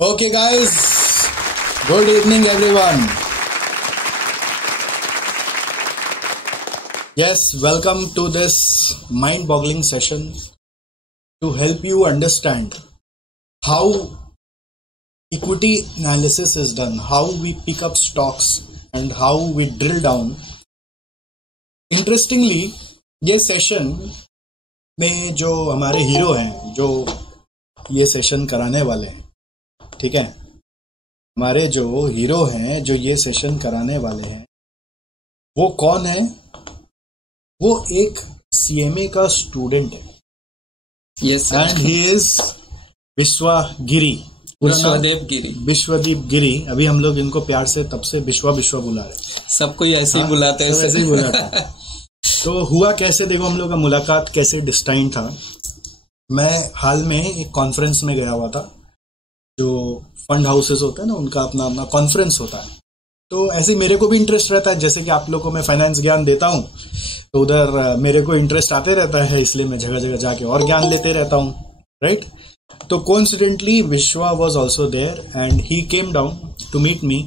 Okay, guys. Good evening, everyone. Yes, welcome to this mind-boggling session to help you understand how equity analysis is done, how we pick up stocks, and how we drill down. Interestingly, ये session में जो हमारे hero हैं, जो ये session कराने वाले हैं, ठीक है, हमारे जो हीरो हैं जो ये सेशन कराने वाले हैं, वो कौन है? वो एक सीएमए का स्टूडेंट है। Yes, and he is Vishwadeep Giri. अभी हम लोग इनको प्यार से तब से विश्वा बुला रहे हैं। सबको ऐसे ही बुलाते हैं, ऐसे ही बुलाते हैं। तो हुआ कैसे, देखो हम लोग का मुलाकात कैसे डिस्टाइन था। मैं हाल में एक कॉन्फ्रेंस में गया हुआ था, जो फंड हाउसेस होते हैं ना, उनका अपना अपना कॉन्फ्रेंस होता है। तो ऐसे ही मेरे को भी इंटरेस्ट रहता है, जैसे कि आप लोगों को मैं फाइनेंस ज्ञान देता हूँ, तो उधर मेरे को इंटरेस्ट आते रहता है, इसलिए मैं जगह जगह जाके और ज्ञान लेते रहता हूँ, राइट। तो coincidentally Vishwa was also there and he came down to meet me.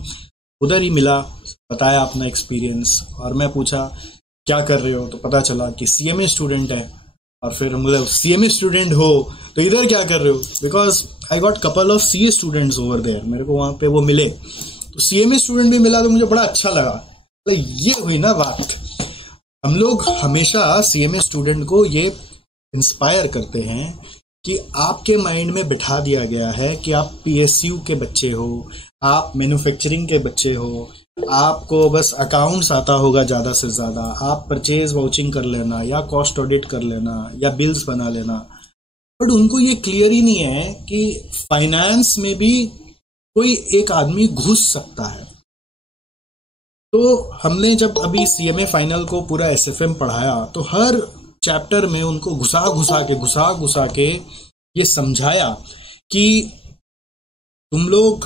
उधर ही मिला, बताया अपना एक्सपीरियंस, और मैं पूछा क्या कर रहे हो, तो पता चला कि सीएमए स्टूडेंट है। और फिर मुझे सीएमए स्टूडेंट हो तो इधर क्या कर रहे हो, because I got couple of CA students over there, मेरे को वहां पे वो मिले, तो सीएमए स्टूडेंट भी मिला, तो मुझे बड़ा अच्छा लगा। तो ये हुई ना बात। हम लोग हमेशा सीएमए स्टूडेंट को ये इंस्पायर करते हैं कि आपके माइंड में बिठा दिया गया है कि आप पीएसयू के बच्चे हो, आप मैन्युफैक्चरिंग के बच्चे हो, आपको बस अकाउंट्स आता होगा ज़्यादा से ज़्यादा, आप परचेज वाउचिंग कर लेना या कॉस्ट ऑडिट कर लेना या बिल्स बना लेना। बट उनको ये क्लियर ही नहीं है कि फाइनेंस में भी कोई एक आदमी घुस सकता है। तो हमने जब अभी सीएमए फाइनल को पूरा एसएफएम पढ़ाया, तो हर चैप्टर में उनको घुसा के ये समझाया कि तुम लोग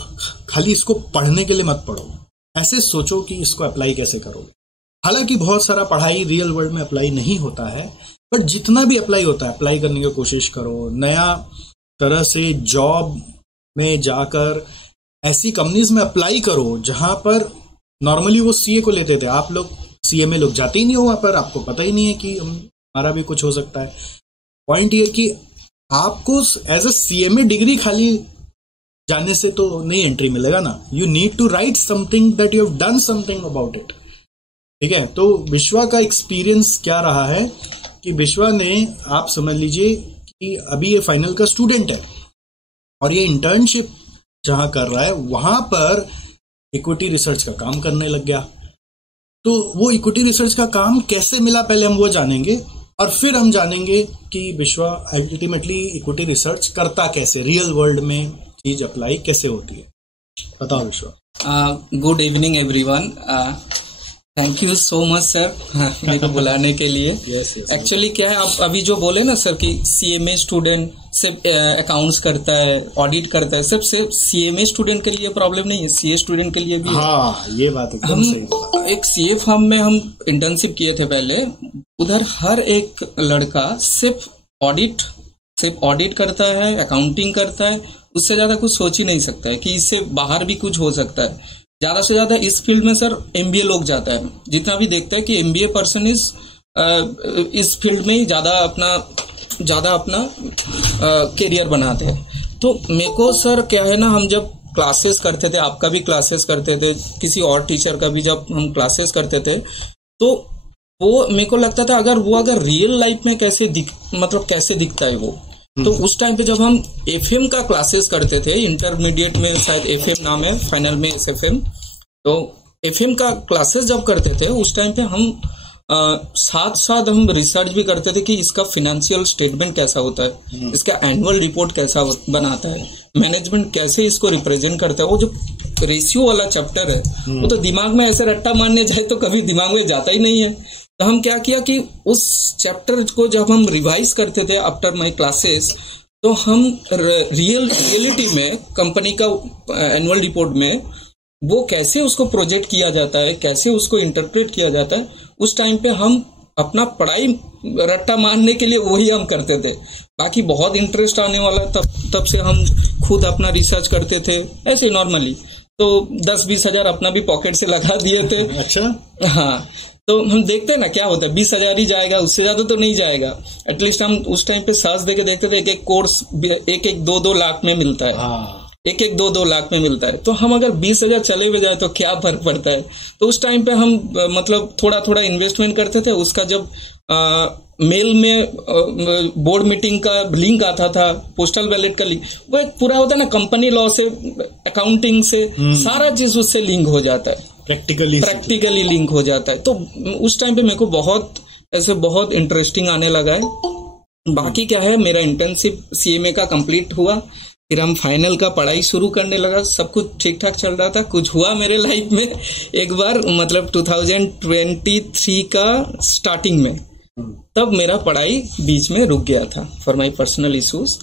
खाली इसको पढ़ने के लिए मत पढ़ो, ऐसे सोचो कि इसको अप्लाई कैसे करोगे। हालांकि बहुत सारा पढ़ाई रियल वर्ल्ड में अप्लाई नहीं होता है, बट जितना भी अप्लाई होता है अप्लाई करने की कोशिश करो। नया तरह से जॉब में जाकर ऐसी कंपनीज में अप्लाई करो जहां पर नॉर्मली वो सीए को लेते थे। आप लोग सीएमए लोग जाते ही नहीं हो वहां पर, आपको पता ही नहीं है कि हमारा भी कुछ हो सकता है। पॉइंट ये कि आपको एज अ सीएमए डिग्री खाली जाने से तो नहीं एंट्री मिलेगा ना। You need to write something that you have done something about it, ठीक है। तो विश्वा का एक्सपीरियंस क्या रहा है कि विश्वा ने, आप समझ लीजिए कि अभी ये फाइनल का स्टूडेंट है और ये इंटर्नशिप जहां कर रहा है वहां पर इक्विटी रिसर्च का काम करने लग गया। तो वो इक्विटी रिसर्च का काम कैसे मिला, पहले हम वो जानेंगे, और फिर हम जानेंगे कि विश्वा अल्टीमेटली इक्विटी रिसर्च करता कैसे, रियल वर्ल्ड में चीज अप्लाई कैसे होती है। बताओ विश्वा। Good evening everyone. Thank you so much sir मेरे को बुलाने के लिए। एक्चुअली क्या है, आप अभी जो बोले ना सर कि सीएमए स्टूडेंट सिर्फ अकाउंट्स करता है, ऑडिट करता है, सिर्फ सीएमए स्टूडेंट के लिए प्रॉब्लम नहीं है, सीए स्टूडेंट के लिए भी। हाँ, ये बात एकदम सही। एक सीए फर्म में हम इंटर्नशिप किए थे पहले, उधर हर एक लड़का सिर्फ ऑडिट करता है, अकाउंटिंग करता है, उससे ज्यादा कुछ सोच ही नहीं सकता है कि इससे बाहर भी कुछ हो सकता है। ज्यादा से ज्यादा इस फील्ड में सर एमबीए लोग जाता है, जितना भी देखता है कि एमबीए पर्सन इस फील्ड में ही ज्यादा अपना करियर बनाते हैं। तो मेरे को सर क्या है ना, हम जब क्लासेस करते थे, आपका भी क्लासेस करते थे, किसी और टीचर का भी जब हम क्लासेस करते थे, तो वो मेरे को लगता था अगर रियल लाइफ में कैसे दिखता है वो। तो उस टाइम पे जब हम एफएम का क्लासेस करते थे, इंटरमीडिएट में शायद एफएम नाम है, फाइनल में एसएफएम, तो एफएम का क्लासेस जब करते थे उस टाइम पे हम साथ हम रिसर्च भी करते थे कि इसका फाइनेंशियल स्टेटमेंट कैसा होता है, इसका एनुअल रिपोर्ट कैसा बनाता है, मैनेजमेंट कैसे इसको रिप्रेजेंट करता है। वो जो रेशियो वाला चैप्टर है वो तो दिमाग में ऐसे रट्टा मारने जाए तो कभी दिमाग में जाता ही नहीं है। तो हम क्या किया कि उस चैप्टर को जब हम रिवाइज करते थे आफ्टर माय क्लासेस, तो हम रियलिटी में कंपनी का एनुअल रिपोर्ट में वो कैसे उसको प्रोजेक्ट किया जाता है, कैसे उसको इंटरप्रेट किया जाता है, उस टाइम पे हम अपना पढ़ाई रट्टा मारने के लिए वही हम करते थे। बाकी बहुत इंटरेस्ट आने वाला तब से हम खुद अपना रिसर्च करते थे ऐसे नॉर्मली। तो 10-20 हजार अपना भी पॉकेट से लगा दिए थे। अच्छा। हाँ, तो हम देखते हैं ना क्या होता है, 20 हजार ही जाएगा, उससे ज्यादा तो नहीं जाएगा। एटलीस्ट हम उस टाइम पे सर्च देके देखते थे, एक कोर्स 1-2 लाख में मिलता है। हाँ। 1-2 लाख में मिलता है। तो हम अगर 20 हजार चले हुए जाए तो क्या फर्क पड़ता है। तो उस टाइम पे हम मतलब थोड़ा थोड़ा इन्वेस्टमेंट करते थे। उसका जब मेल में बोर्ड मीटिंग का लिंक आता था, पोस्टल बैलेट का लिंक, वो एक पूरा होता है ना, कंपनी लॉ से, अकाउंटिंग से, सारा चीज उससे लिंक हो जाता है, प्रैक्टिकली लिंक हो जाता है। तो उस टाइम पे मेरे को बहुत इंटरेस्टिंग आने लगा है। बाकी क्या है, मेरा इंटर्नशिप सीएमए का कंप्लीट हुआ, फिर हम फाइनल का पढ़ाई शुरू करने लगा। सब कुछ ठीक ठाक चल रहा था। कुछ हुआ मेरे लाइफ में एक बार, मतलब 2023 का स्टार्टिंग में, तब मेरा पढ़ाई बीच में रुक गया था फॉर माई पर्सनल इश्यूज।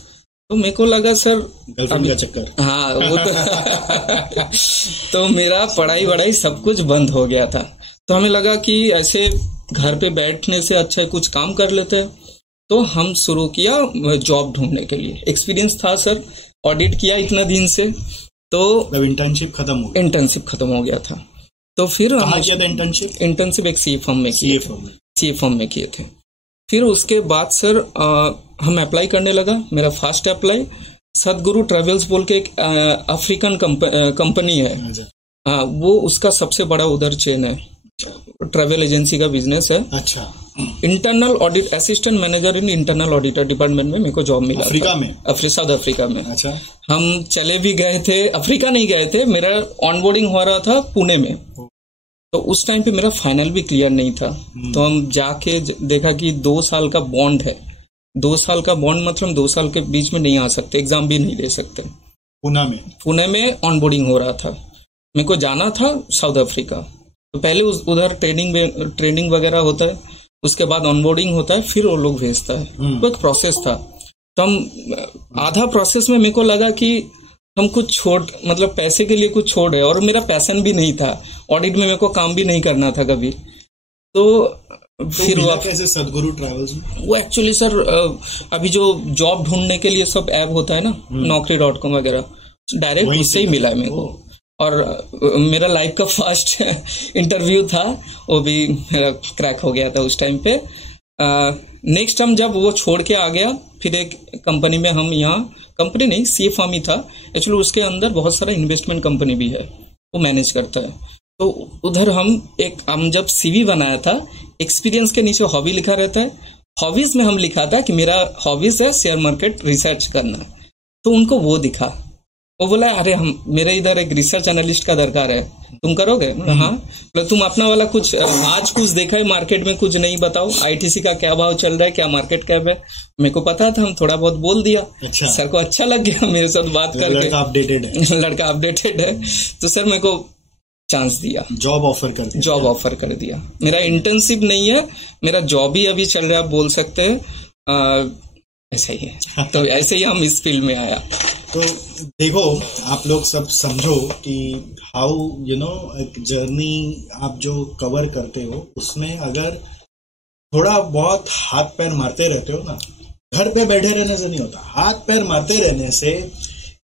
तो मेरे को लगा सर गर्लफ्रेंड का चक्कर, हाँ वो तो तो मेरा पढ़ाई वढ़ाई सब कुछ बंद हो गया था। तो हमें लगा कि ऐसे घर पे बैठने से अच्छा कुछ काम कर लेते हैं। तो हम शुरू किया जॉब ढूंढने के लिए। एक्सपीरियंस था सर, ऑडिट किया इतना दिन से, तो इंटर्नशिप खत्म हो गया था। तो फिर कहाँ किया था इंटर्नशिप एक सीए फर्म में किए थे। फिर उसके बाद सर हम अप्लाई करने लगा। मेरा फर्स्ट अप्लाई सदगुरु ट्रेवल्स बोल के एक अफ्रीकन कंपनी है। हाँ, वो उसका सबसे बड़ा उधर चेन है, ट्रेवल एजेंसी का बिजनेस है। अच्छा। Internal audit assistant manager in internal auditor department में मेरे को जॉब मिला अफ्रीका में, साउथ अफ्रीका में। अच्छा। हम चले भी गए थे, अफ्रीका नहीं गए थे, मेरा ऑनबोर्डिंग हो रहा था पुणे में। तो उस टाइम पे मेरा फाइनल भी क्लियर नहीं था। तो हम जाके देखा कि 2 साल का बॉन्ड है। 2 साल का बॉन्ड मतलब 2 साल के बीच में नहीं आ सकते, एग्जाम भी नहीं दे सकते। पुणे में ऑनबोर्डिंग हो रहा था, मेरे को जाना था साउथ अफ्रीका। तो पहले उधर ट्रेनिंग वगैरह होता है, उसके बाद ऑनबोर्डिंग होता है, फिर वो लोग भेजता है। तो एक प्रोसेस था। तो हम आधा प्रोसेस में मेरे को लगा कि हम कुछ मतलब पैसे के लिए कुछ छोड़ है, और मेरा पैशन भी नहीं था ऑडिट में, मेरे को काम भी नहीं करना था कभी। तो फिर वो कैसे सदगुरु ट्रैवल्स में? वो एक्चुअली सर अभी जो जॉब ढूंढने के लिए सब ऐप होता है ना, naukri.com वगैरह, डायरेक्ट उससे ही मिला है मेरे को। और मेरा लाइफ का फर्स्ट इंटरव्यू था, वो भी मेरा क्रैक हो गया था उस टाइम पे। नेक्स्ट हम जब वो छोड़ के आ गया, फिर एक कंपनी में हम यहाँ, कंपनी नहीं सी फर्म ही था एक्चुअली, उसके अंदर बहुत सारा इन्वेस्टमेंट कंपनी भी है, वो मैनेज करता है। तो उधर हम जब सीवी बनाया था, एक्सपीरियंस के नीचे हॉबी लिखा रहता है। हॉबीज में हम लिखा था कि मेरा हॉबीज है शेयर मार्केट रिसर्च करना। तो उनको वो दिखा, वो बोला अरे मेरे इधर एक रिसर्च एनालिस्ट का दरकार है, तुम करोगे? हाँ। तो तुम अपना वाला कुछ आज कुछ देखा है मार्केट में, कुछ नहीं बताओ, आईटीसी का क्या भाव चल रहा है, क्या मार्केट कैप है। मेरे को पता था, हम थोड़ा बहुत बोल दिया। अच्छा। सर को अच्छा लग गया मेरे साथ बात करके, लड़का अपडेटेड है। तो सर मेरे को चांस दिया, जॉब ऑफर कर दिया। मेरा इंटर्नशिप नहीं है, मेरा जॉब ही अभी चल रहा है, आप बोल सकते हैं। ऐसा ही है। तो ऐसे ही हम इस फील्ड में आया। तो देखो, आप लोग सब समझो कि हाउ एक जर्नी आप जो कवर करते हो, उसमें अगर थोड़ा बहुत हाथ पैर मारते रहते हो ना, घर पे बैठे रहने से नहीं होता, हाथ पैर मारते रहने से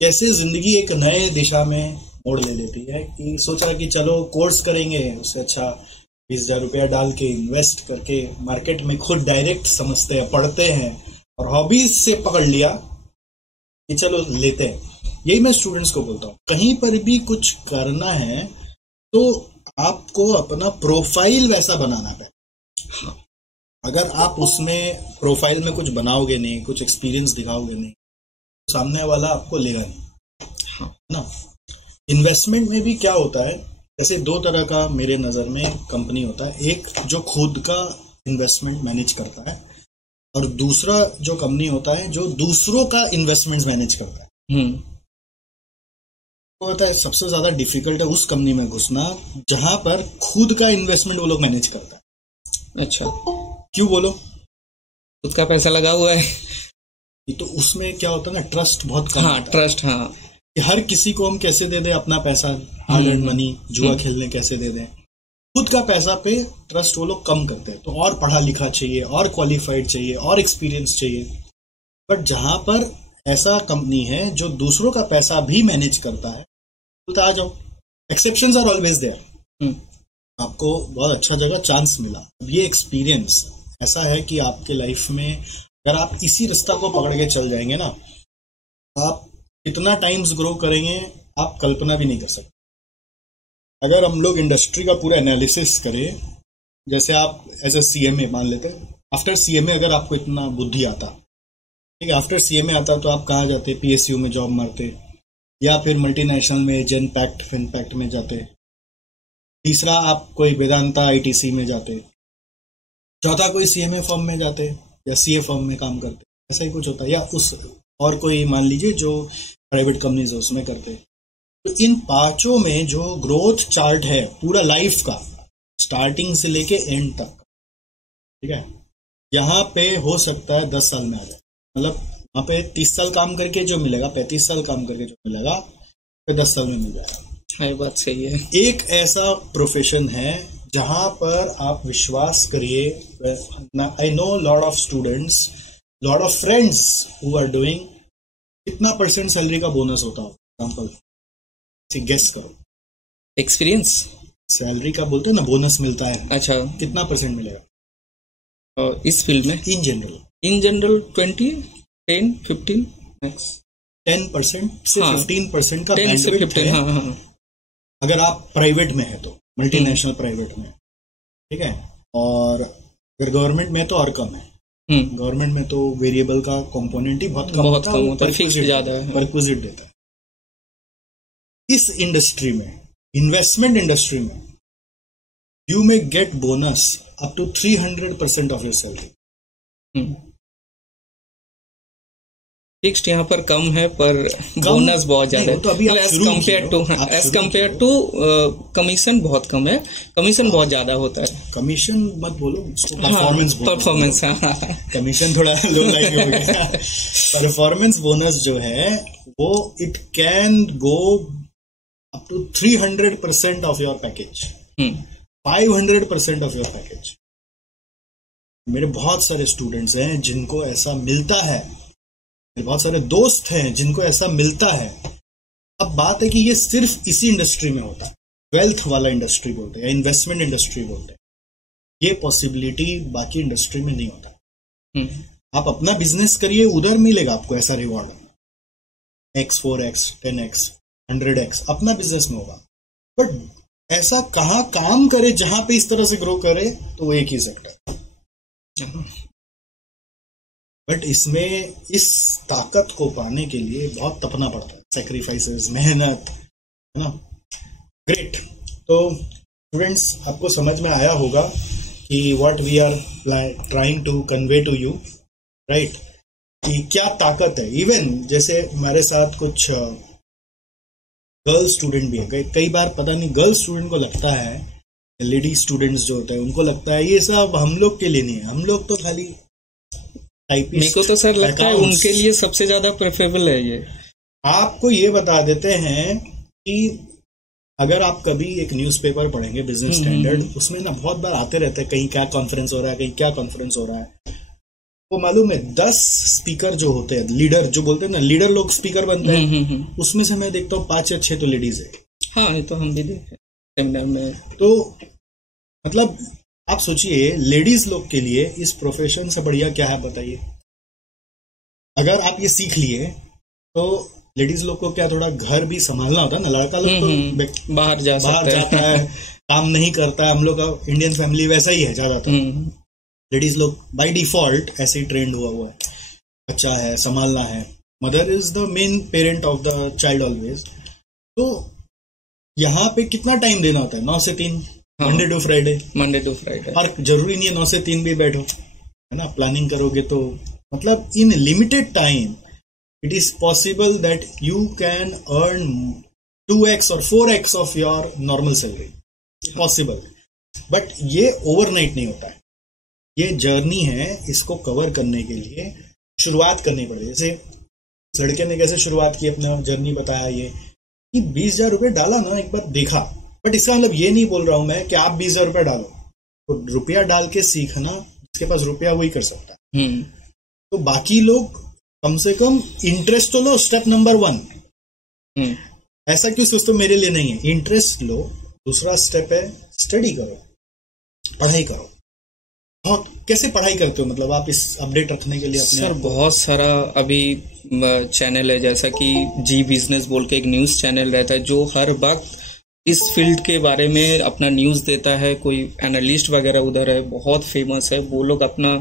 कैसे जिंदगी एक नए दिशा में मोड़ ले लेती है। कि सोचा कि चलो कोर्स करेंगे, उससे अच्छा 20,000 रुपया डाल के इन्वेस्ट करके मार्केट में खुद डायरेक्ट समझते हैं, पढ़ते हैं, और हॉबीज से पकड़ लिया कि चलो लेते हैं। यही मैं स्टूडेंट्स को बोलता हूँ, कहीं पर भी कुछ करना है तो आपको अपना प्रोफाइल वैसा बनाना पड़ेगा। अगर आप उसमें प्रोफाइल में कुछ बनाओगे नहीं, कुछ एक्सपीरियंस दिखाओगे नहीं, तो सामने वाला आपको लेगा नहीं, ना। इन्वेस्टमेंट में भी क्या होता है, जैसे 2 तरह का मेरे नज़र में कंपनी होता है। एक जो खुद का इन्वेस्टमेंट मैनेज करता है, और दूसरा जो कंपनी होता है जो दूसरों का इन्वेस्टमेंट मैनेज करता है। तो होता है सबसे ज्यादा डिफिकल्ट है उस कंपनी में घुसना जहां पर खुद का इन्वेस्टमेंट वो लोग मैनेज करता है। अच्छा, क्यों बोलो? खुद का पैसा लगा हुआ है, तो उसमें क्या होता है ना, ट्रस्ट बहुत कम। हाँ, ट्रस्ट। हाँ, कि हर किसी को हम कैसे दे दें अपना पैसा, हार्ड एंड मनी, जुआ खेलने कैसे दे दें। खुद का पैसा पे ट्रस्ट वो लोग कम करते हैं। तो और पढ़ा लिखा चाहिए, और क्वालिफाइड चाहिए, और एक्सपीरियंस चाहिए। बट जहां पर ऐसा कंपनी है जो दूसरों का पैसा भी मैनेज करता है, तो आ जाओ, एक्सेप्शंस आर ऑलवेज देयर। आपको बहुत अच्छा जगह चांस मिला। अब ये एक्सपीरियंस ऐसा है कि आपके लाइफ में अगर आप इसी रास्ता को पकड़ के चल जाएंगे ना, आप कितना टाइम्स ग्रो करेंगे आप कल्पना भी नहीं कर सकते। अगर हम लोग इंडस्ट्री का पूरा एनालिसिस करें, जैसे आप एज अ सीएमए मान लेते हैं, आफ्टर सीएमए अगर आपको इतना बुद्धि आता, ठीक है, आफ्टर सीएमए आता तो आप कहाँ जाते? पीएसयू में जॉब मारते, या फिर मल्टीनेशनल में जेनपैक्ट फिनपैक्ट में जाते। तीसरा आप कोई वेदांता आईटीसी में जाते। चौथा कोई सीएमए फर्म में जाते या सीए फर्म में काम करते, ऐसा ही कुछ होता है। या उस और कोई मान लीजिए जो प्राइवेट कंपनीज है उसमें करते। तो इन पांचों में जो ग्रोथ चार्ट है पूरा लाइफ का, स्टार्टिंग से लेके एंड तक, ठीक है, यहाँ पे हो सकता है 10 साल में आ जाए। मतलब वहाँ पे 30 साल काम करके जो मिलेगा, 35 साल काम करके जो मिलेगा, फिर 10 साल में मिल जाएगा। ये बात सही है। एक ऐसा प्रोफेशन है जहां पर आप विश्वास करिए, I know lot of students, lot of friends who are doing, कितना परसेंट सैलरी का बोनस होता हो? एग्जाम्पल गेस करो। एक्सपीरियंस सैलरी का बोलते हैं ना, बोनस मिलता है। अच्छा, कितना परसेंट मिलेगा? और इस फील्ड में इन जनरल 20, 10, 15 मैक्स। 10% से 15% का 10 से 15, हाँ। अगर आप प्राइवेट में है तो, मल्टीनेशनल प्राइवेट में, ठीक है। और अगर गवर्नमेंट में तो और कम है। गवर्नमेंट में तो वेरिएबल का कंपोनेंट ही बहुत कम होता है, फिक्स ज्यादा है, परक्विजिट देता है। इस इंडस्ट्री में, इन्वेस्टमेंट इंडस्ट्री में, you may get bonus up to 300% of your salary. Fixed यहाँ पर कम है, पर बोनस बहुत ज्यादा है। तो एज कम्पेयर टू कमीशन बहुत कम है। कमीशन बहुत ज्यादा होता है। कमीशन मत बोलो, परफॉर्मेंस। कमीशन थोड़ा लो लाइन हो गया। परफॉर्मेंस बोनस जो है वो it can go up to 300% of your package, 500% of your package. मेरे बहुत सारे स्टूडेंट्स हैं जिनको ऐसा मिलता है, बहुत सारे दोस्त हैं जिनको ऐसा मिलता है। अब बात है कि ये सिर्फ इसी इंडस्ट्री में होता है, वेल्थ वाला इंडस्ट्री बोलते हैं, इन्वेस्टमेंट इंडस्ट्री बोलते हैं। ये पॉसिबिलिटी बाकी इंडस्ट्री में नहीं होता। आप अपना बिजनेस करिए, उधर मिलेगा आपको ऐसा reward, X, 4X, 10X, 100X अपना बिजनेस में होगा। बट ऐसा कहाँ काम करे जहां पे इस तरह से ग्रो करे, तो वो एक ही सेक्टर। बट इसमें इस ताकत को पाने के लिए बहुत तपना पड़ता है, सैक्रिफाइसेस, मेहनत, है ना। ग्रेट। तो स्टूडेंट्स, आपको समझ में आया होगा कि what we are trying to convey to you, right, कि क्या ताकत है। इवन जैसे हमारे साथ कुछ गर्ल स्टूडेंट भी है। कई बार पता नहीं गर्ल स्टूडेंट को लगता है, लेडी स्टूडेंट्स जो होते हैं उनको लगता है ये सब हम लोग के लिए नहीं है, हम लोग तो खाली टाइपिस्ट। मेरे को तो सर लगता है उनके लिए सबसे ज्यादा प्रेफरेबल है ये। आपको ये बता देते हैं कि अगर आप कभी एक न्यूज़पेपर पढ़ेंगे, बिजनेस स्टैंडर्ड, उसमें ना बहुत बार आते रहते हैं, कहीं क्या कॉन्फ्रेंस हो रहा है, कहीं क्या कॉन्फ्रेंस हो रहा है। वो मालूम है 10 स्पीकर जो होते हैं, लीडर जो बोलते हैं ना, लीडर लोग स्पीकर बनते हैं, उसमें से मैं देखता हूँ 5 या 6 तो लेडीज है। हाँ, ये तो हम भी देखे सेमिनार में। तो मतलब आप सोचिए, लेडीज लोग के लिए इस प्रोफेशन से बढ़िया क्या है बताइए। अगर आप ये सीख लिए तो लेडीज लोग को क्या थोड़ा घर भी संभालना होता है ना, लड़का लोग तो बाहर जाता है, काम नहीं करता है। हम लोग का इंडियन फैमिली वैसा ही है ज्यादातर। लेडीज लोग बाय डिफॉल्ट ऐसे ही ट्रेंड हुआ है, बच्चा है संभालना है, mother is the main parent of the child always. तो यहाँ पे कितना टाइम देना होता है? 9 से 3, मंडे टू फ्राइडे। और जरूरी नहीं है 9 से 3 भी बैठो, है ना। प्लानिंग करोगे तो मतलब in limited time it is possible that you can earn 2x और 4x of your normal salary, possible. But ये ओवरनाइट नहीं होता है, ये जर्नी है। इसको कवर करने के लिए शुरुआत करनी पड़ेगी। जैसे लड़के ने कैसे शुरुआत की, अपना जर्नी बताया ये कि 20,000 रुपये डाला ना, एक बार देखा बट इसका मतलब ये नहीं बोल रहा हूं मैं कि आप 20,000 रुपया डालो, तो रुपया डाल के सीखना, जिसके पास रुपया वही कर सकता है। तो बाकी लोग कम से कम इंटरेस्ट तो लो, स्टेप नंबर 1। ऐसा क्यों सोचते मेरे लिए नहीं है, इंटरेस्ट लो। दूसरा स्टेप है स्टडी करो, पढ़ाई करो। और कैसे पढ़ाई करते हो, मतलब आप इस अपडेट रखने के लिए अपने? सर बहुत सारा अभी चैनल है, जैसा कि जी बिजनेस बोल के एक न्यूज चैनल रहता है जो हर वक्त इस फील्ड के बारे में अपना न्यूज देता है। कोई एनालिस्ट वगैरह उधर है, बहुत फेमस है। वो लोग अपना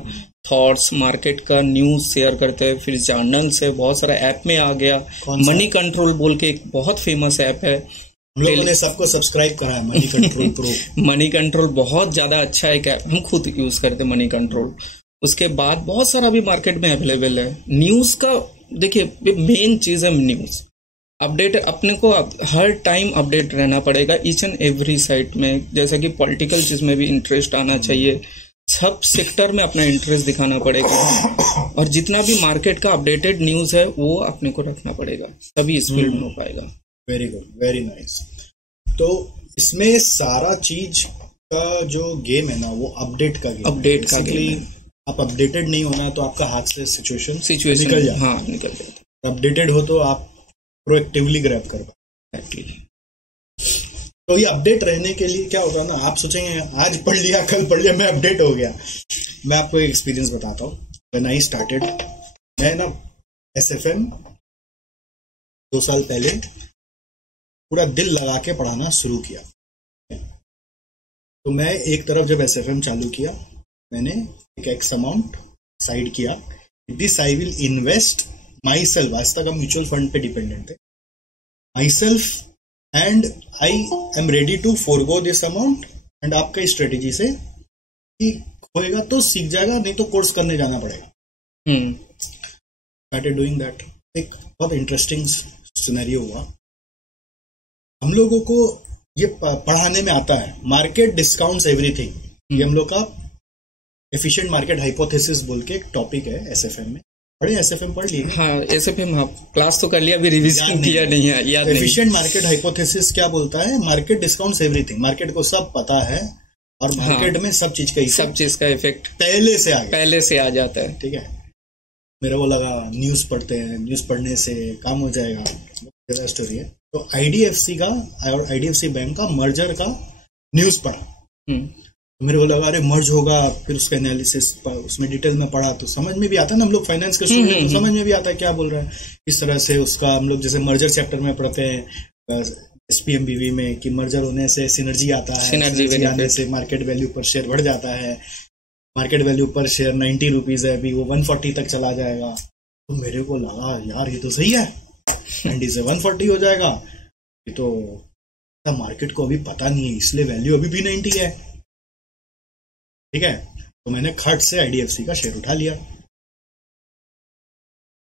थॉट्स, मार्केट का न्यूज शेयर करते हैं। फिर जर्नल्स है, बहुत सारा ऐप में आ गया। मनी कंट्रोल बोल के एक बहुत फेमस ऐप है, हम लोगों ने सबको सब्सक्राइब करा है, money control pro. Money control बहुत ज्यादा अच्छा है, हम खुद यूज करते हैं मनी कंट्रोल। उसके बाद बहुत सारा भी मार्केट में अवेलेबल है। न्यूज का देखिए मेन चीज है न्यूज अपडेट। अपने को हर टाइम अपडेट रहना पड़ेगा ईच एंड एवरी साइट में। जैसे कि पॉलिटिकल चीज में भी इंटरेस्ट आना चाहिए, सब सेक्टर में अपना इंटरेस्ट दिखाना पड़ेगा। और जितना भी मार्केट का अपडेटेड न्यूज है वो अपने को रखना पड़ेगा, तभी इस फील्ड में हो पाएगा। Very good, very nice. तो इसमें सारा चीज का जो गेम है ना, वो अपडेट का गेम। अपडेट का गेम है। आप अपडेटेड नहीं होना तो आपका हाथ से सिचुएशन निकल जाता। हाँ, निकल जाता। अपडेटेड हो तो आप प्रोएक्टिवली ग्रैब कर पाए। तो ये अपडेट रहने के लिए क्या होता है ना, आप सोचेंगे आज पढ़ लिया, कल पढ़ लिया, मैं अपडेट हो गया। मैं आपको एक एक्सपीरियंस बताता हूँ। व्हेन आई स्टार्टेड, मैं ना SFM 2 साल पहले पूरा दिल लगा के पढ़ाना शुरू किया। तो मैं एक तरफ जब SFM चालू किया, मैंने एक एक्स अमाउंट साइड किया, this I will invest myself. आज तक हम म्यूचुअल फंड पे डिपेंडेंट थे। Myself and I am ready to forgo this amount. And आपका स्ट्रेटेजी से कि होएगा तो सीख जाएगा, नहीं तो कोर्स करने जाना पड़ेगा। Started doing that. एक बहुत इंटरेस्टिंग सिनेरियो हुआ। हम लोगों को ये पढ़ाने में आता है, मार्केट डिस्काउंट्स एवरीथिंग। ये हम लोग का एफिशिएंट मार्केट हाइपोथेसिस बोल के एक टॉपिक है SFM में। पढ़े SFM पढ़ लिए? हाँ, SFM हाँ क्लास तो कर लिया, अभी रिवीजन किया नहीं है, याद नहीं। एफिशिएंट मार्केट हाइपोथेसिस क्या बोलता है? Market discounts everything. मार्केट को सब पता है और मार्केट में सब चीज का इफेक्ट पहले से आ जाता है। ठीक है, मेरे को लगा न्यूज पढ़ते हैं, न्यूज पढ़ने से काम हो जाएगा, स्टोरी है। तो IDFC का और IDFC बैंक का मर्जर का न्यूज पढ़ा। मेरे को लगा अरे मर्ज होगा, फिर उसका एनालिसिस उसमें डिटेल में पढ़ा तो समझ में भी आता है ना, हम लोग फाइनेंस के स्टूडेंट तो समझ में भी आता है क्या बोल रहा है। इस तरह से उसका हम लोग जैसे मर्जर चैप्टर में पढ़ते हैं SPMBV में कि मर्जर होने से सिनर्जी आता है, सिनर्जी आने से मार्केट वैल्यू पर शेयर बढ़ जाता है। मार्केट वैल्यू पर शेयर 90 रुपीज है, अभी वो 140 तक चला जाएगा। तो मेरे को लगा यार ये तो सही है, 90 से 140 हो जाएगा। ये तो मार्केट को अभी पता नहीं है, इसलिए वैल्यू अभी भी 90 है। ठीक है, तो मैंने खट से IDFC का शेयर उठा लिया।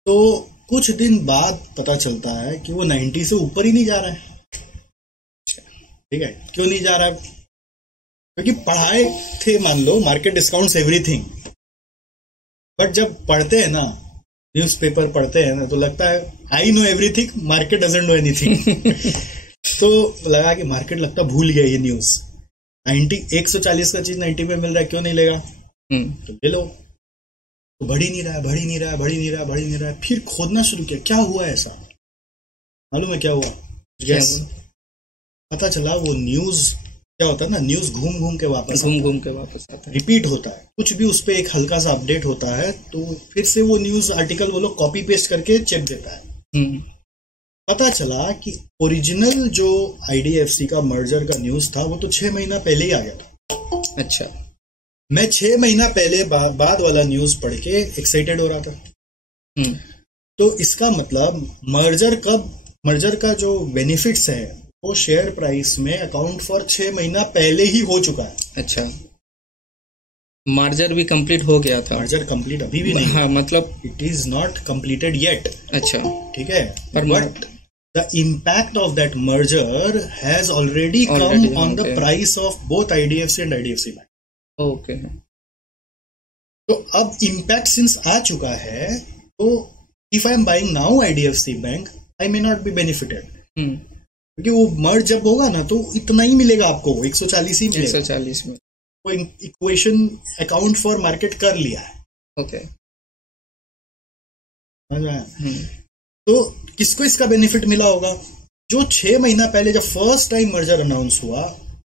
तो कुछ दिन बाद पता चलता है कि वो 90 से ऊपर ही नहीं जा रहा है। ठीक है, क्यों नहीं जा रहा है? क्योंकि पढ़ाए थे मान लो मार्केट डिस्काउंट्स एवरीथिंग, बट जब पढ़ते हैं ना, न्यूज़पेपर पढ़ते हैं ना, तो लगता है I know everything, market doesn't know anything. तो लगा कि मार्केट लगता भूल गया ये न्यूज। 140 का चीज 90 में मिल रहा है, क्यों नहीं लेगा? तो ले लो। तो बढ़ ही नहीं रहा है। फिर खोदना शुरू किया, क्या हुआ ऐसा? मालूम है क्या हुआ? यस, पता चला वो न्यूज क्या होता है ना, न्यूज घूम घूम के वापस आता है, रिपीट होता है। कुछ भी उस पर एक हल्का सा अपडेट होता है तो फिर से वो न्यूज आर्टिकल वो लोग कॉपी पेस्ट करके चेक देता है। पता चला कि ओरिजिनल जो IDFC का मर्जर का न्यूज था वो तो 6 महीना पहले ही आ गया था। अच्छा, मैं 6 महीना पहले बाद वाला न्यूज पढ़ के एक्साइटेड हो रहा था। तो इसका मतलब मर्जर का जो बेनिफिट्स है वो शेयर प्राइस में अकाउंट फॉर 6 महीना पहले ही हो चुका है। अच्छा, मर्जर भी कंप्लीट हो गया था? मर्जर कंप्लीट अभी भी नहीं। हाँ, मतलब it is not completed yet. अच्छा, ठीक है, but the impact of that merger has already come on the price of both IDFC and IDFC Bank. Okay. तो अब impact since आ चुका है, तो if I am buying now IDFC Bank, I may not be benefited. क्योंकि वो मर्ज जब होगा ना तो इतना ही मिलेगा आपको, 140 ही मिलेगा। 140 में। वो इक्वेशन अकाउंट फॉर मार्केट कर लिया है। ओके। समझ में आया? तो किसको इसका बेनिफिट मिला होगा? जो 6 महीना पहले जब फर्स्ट टाइम मर्जर अनाउंस हुआ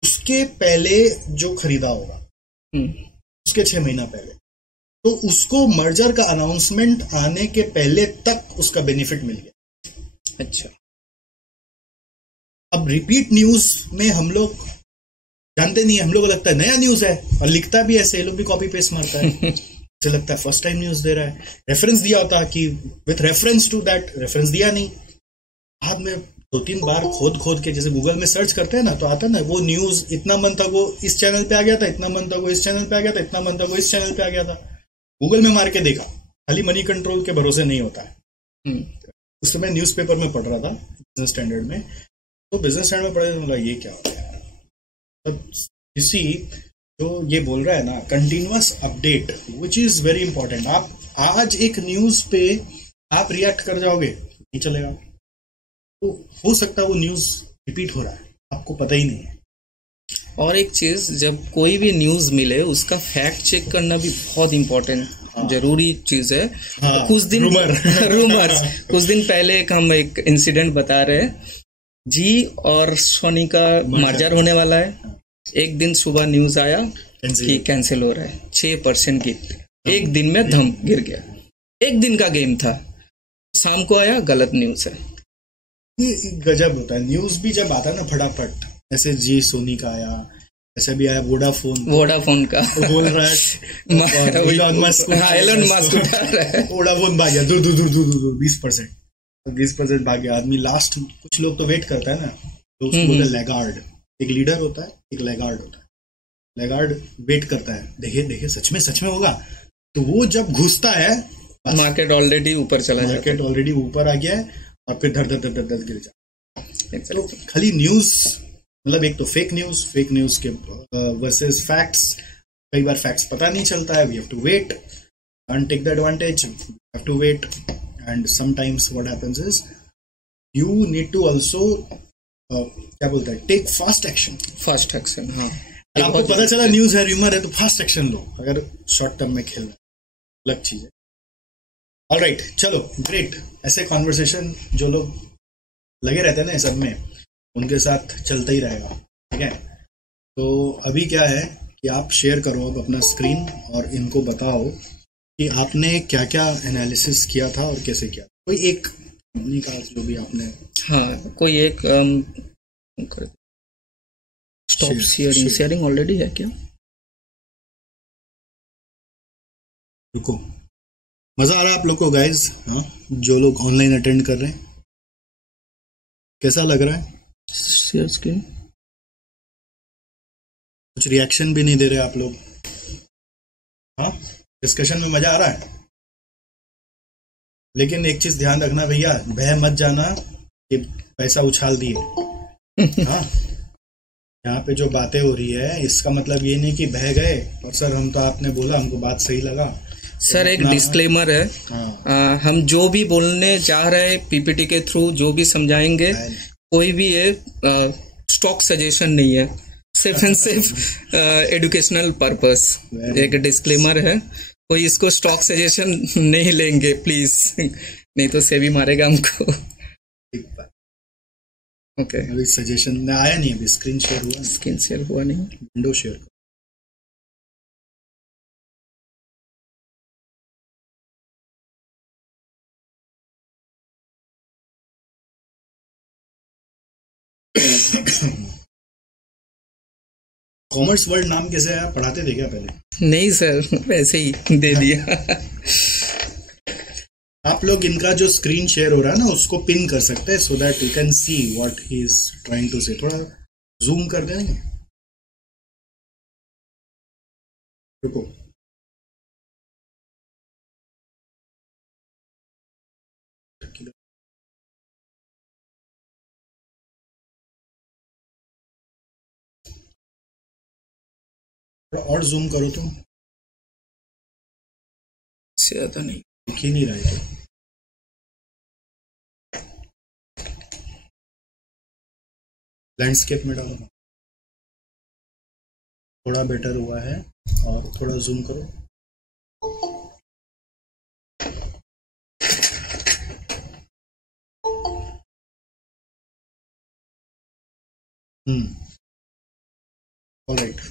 उसके पहले जो खरीदा होगा, उसके 6 महीना पहले, तो उसको मर्जर का अनाउंसमेंट आने के पहले तक उसका बेनिफिट मिल गया। अच्छा। अब रिपीट न्यूज में हम लोग जानते नहीं है, हम लोग को लगता है नया न्यूज है, और लिखता भी ऐसे, ये लोग भी कॉपी पेस्ट मारता है। मुझे लगता है फर्स्ट टाइम न्यूज दे रहा है, रेफरेंस दिया होता है कि with reference to that, reference दिया नहीं। बाद में 2-3 बार खोद के जैसे गूगल में सर्च करते हैं ना, तो आता है ना वो न्यूज इतना मंथ अगो इस चैनल पे आ गया था, इतना मंथ अगो इस चैनल पे आ गया था, इतना मंथ अगो इस चैनल पे आ गया था। गूगल में मार के देखा, खाली मनी कंट्रोल के भरोसे नहीं होता है। उस समय न्यूज़पेपर में पढ़ रहा था बिजनेस स्टैंडर्ड में, तो बिजनेस स्टैंडर्ड में पढ़े तो ये क्या हो गया यार। तब किसी जो ये बोल रहा है ना continuous update, which is very important. आप आज एक न्यूज पे आप रिएक्ट कर जाओगे, नहीं चलेगा। तो हो सकता है वो न्यूज रिपीट हो रहा है, आपको पता ही नहीं है। और एक चीज, जब कोई भी न्यूज मिले उसका फैक्ट चेक करना भी बहुत इम्पोर्टेंट, जरूरी चीज है। कुछ दिन रूमर्स कुछ दिन पहले हम एक इंसिडेंट बता रहे, जी और सोनी का मर्जर होने वाला है। एक दिन सुबह न्यूज आया कि कैंसिल हो रहा है, 6% गिर, एक दिन में धम गिर गया। एक दिन का गेम था, शाम को आया गलत न्यूज है। ये गजब होता है, न्यूज भी जब आता है ना फटाफट, ऐसे जी सोनी का आया, ऐसे भी आया वोडाफोन का बोल रहा है एलन मस्क उठा रहा है, वोडाफोन भाग गया दूर 20% भाग गया आदमी। लास्ट कुछ लोग तो वेट करता है ना, तो उसको बोलते हैं लैगार्ड। एक लीडर होता है, एक लैगार्ड होता है। लैगार्ड वेट करता है, देखिए सच में होगा। तो वो जब घुसता है, मार्केट ऑलरेडी ऊपर चला जाता है, मार्केट ऑलरेडी ऊपर आ गया है, और फिर धर गिर जाता है। तो खाली न्यूज, मतलब एक तो फेक न्यूज के वर्सेस फैक्ट्स, कई बार फैक्ट्स पता नहीं चलता है, we have to wait and take the advantage, we have to wait, and sometimes what happens is you need to also क्या बोलते हैं, टेक फास्ट एक्शन। हाँ, आपको पता चला न्यूज है, र्यूमर है, तो फास्ट एक्शन लो, अगर शॉर्ट टर्म में खेलना, अलग चीज है। ऑलराइट, चलो ग्रेट। ऐसे कॉन्वर्सेशन जो लोग लगे रहते हैं ना सब में, उनके साथ चलता ही रहेगा, ठीक है। तो अभी क्या है कि आप शेयर करो अब अपना स्क्रीन, और इनको बताओ कि आपने क्या क्या एनालिसिस किया था और कैसे किया। कोई एक कंपनी का जो भी आपने, हाँ, कोई एक स्टॉप शेयरिंग ऑलरेडी है क्या? रुको, मजा आ रहा है आप लोग को गाइज? हाँ, जो लोग ऑनलाइन अटेंड कर रहे हैं, कैसा लग रहा है? शेयर स्क्रीन, कुछ रिएक्शन भी नहीं दे रहे आप लोग। हाँ, डिस्कशन में मजा आ रहा है, लेकिन एक चीज ध्यान रखना भैया, बह मत जाना कि पैसा उछाल दिए। हाँ, यहाँ पे जो बातें हो रही है इसका मतलब ये नहीं कि बह गए और सर हम तो आपने बोला हमको बात सही लगा। सर एक डिस्क्लेमर है, हाँ। हम जो भी बोलने जा रहे हैं पीपीटी के थ्रू जो भी समझाएंगे, कोई भी ये स्टॉक सजेशन नहीं है, सिर्फ एंड सिर्फ एजुकेशनल पर्पस। एक डिस्क्लेमर है, कोई इसको स्टॉक सजेशन नहीं लेंगे प्लीज, नहीं तो सेबी मारेगा हमको। ओके, अभी सजेशन आया नहीं, अभी स्क्रीन शेयर हुआ नहीं, विंडो शेयर। कॉमर्स वर्ल्ड नाम कैसे आया, पढ़ाते थे क्या पहले? नहीं सर, वैसे ही दे दिया। आप लोग इनका जो स्क्रीन शेयर हो रहा है ना उसको पिन कर सकते हैं, so that you can see what he is trying to say. थोड़ा जूम कर देंगे, रुको। और जूम करो तुम, ज्यादा नहीं दिख ही नहीं रहा है। लैंडस्केप में डालो, थोड़ा बेटर हुआ है, और थोड़ा जूम करो। ऑलराइट,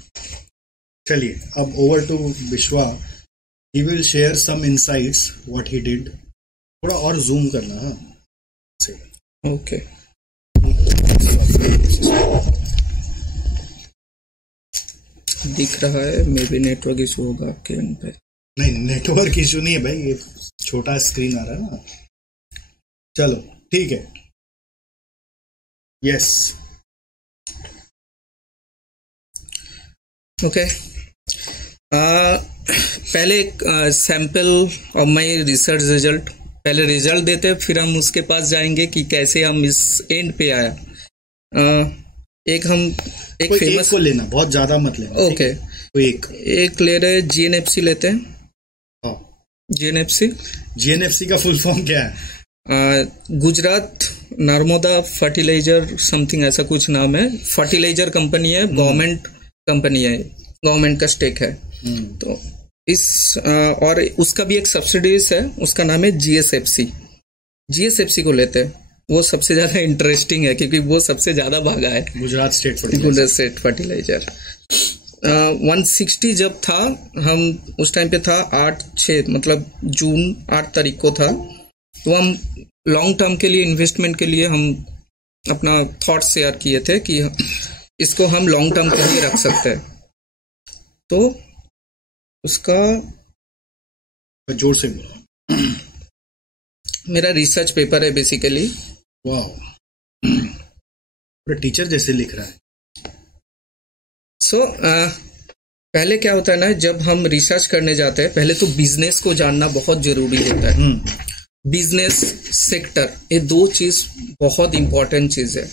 चलिए अब over to Vishwa. He will share some insights what he did. थोड़ा और जूम करना। हाँ, ओके। दिख रहा है, मे बी नेटवर्क इशू होगा आपके एंड पे। नहीं, नेटवर्क इशू नहीं है भाई, ये छोटा स्क्रीन आ रहा है ना। चलो ठीक है, यस, ओके। पहले sample of my research result, पहले रिजल्ट देते हैं, फिर हम उसके पास जाएंगे कि कैसे हम इस एंड पे आया। एक फेमस एक को लेना, बहुत ज्यादा मत लेना। ओके, तो एक ले रहे जीएनएफसी लेते हैं। हाँ, जीएनएफसी का फुल फॉर्म क्या है? गुजरात नर्मदा फर्टिलाइजर समथिंग, ऐसा कुछ नाम है। फर्टिलाइजर कंपनी है, गवर्नमेंट कंपनी है, गवर्नमेंट का स्टेक है। तो और उसका भी एक सब्सिडीज है, उसका नाम है जीएसएफसी को लेते हैं। वो सबसे ज्यादा इंटरेस्टिंग है क्योंकि वो सबसे ज्यादा भागा है, गुजरात स्टेट फर्टिलाइजर। 160 जब था, हम उस टाइम पे था 8/6 मतलब जून 8 तारीख को था। तो हम लॉन्ग टर्म के लिए, इन्वेस्टमेंट के लिए हम अपना थॉट शेयर किए थे कि इसको हम लॉन्ग टर्म के लिए रख सकते हैं। तो उसका जोर से मेरा रिसर्च पेपर है बेसिकली। वाह, पूरा टीचर जैसे लिख रहा है। पहले क्या होता है ना, जब हम रिसर्च करने जाते हैं, पहले तो बिजनेस को जानना बहुत जरूरी होता है। बिजनेस सेक्टर, ये दो चीज बहुत इंपॉर्टेंट चीज है।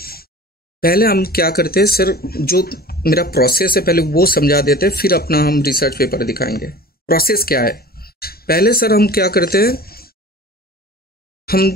पहले हम क्या करते हैं सर, जो मेरा प्रोसेस है पहले वो समझा देते हैं, फिर अपना हम रिसर्च पेपर दिखाएंगे। प्रोसेस क्या है? पहले सर हम क्या करते हैं, हम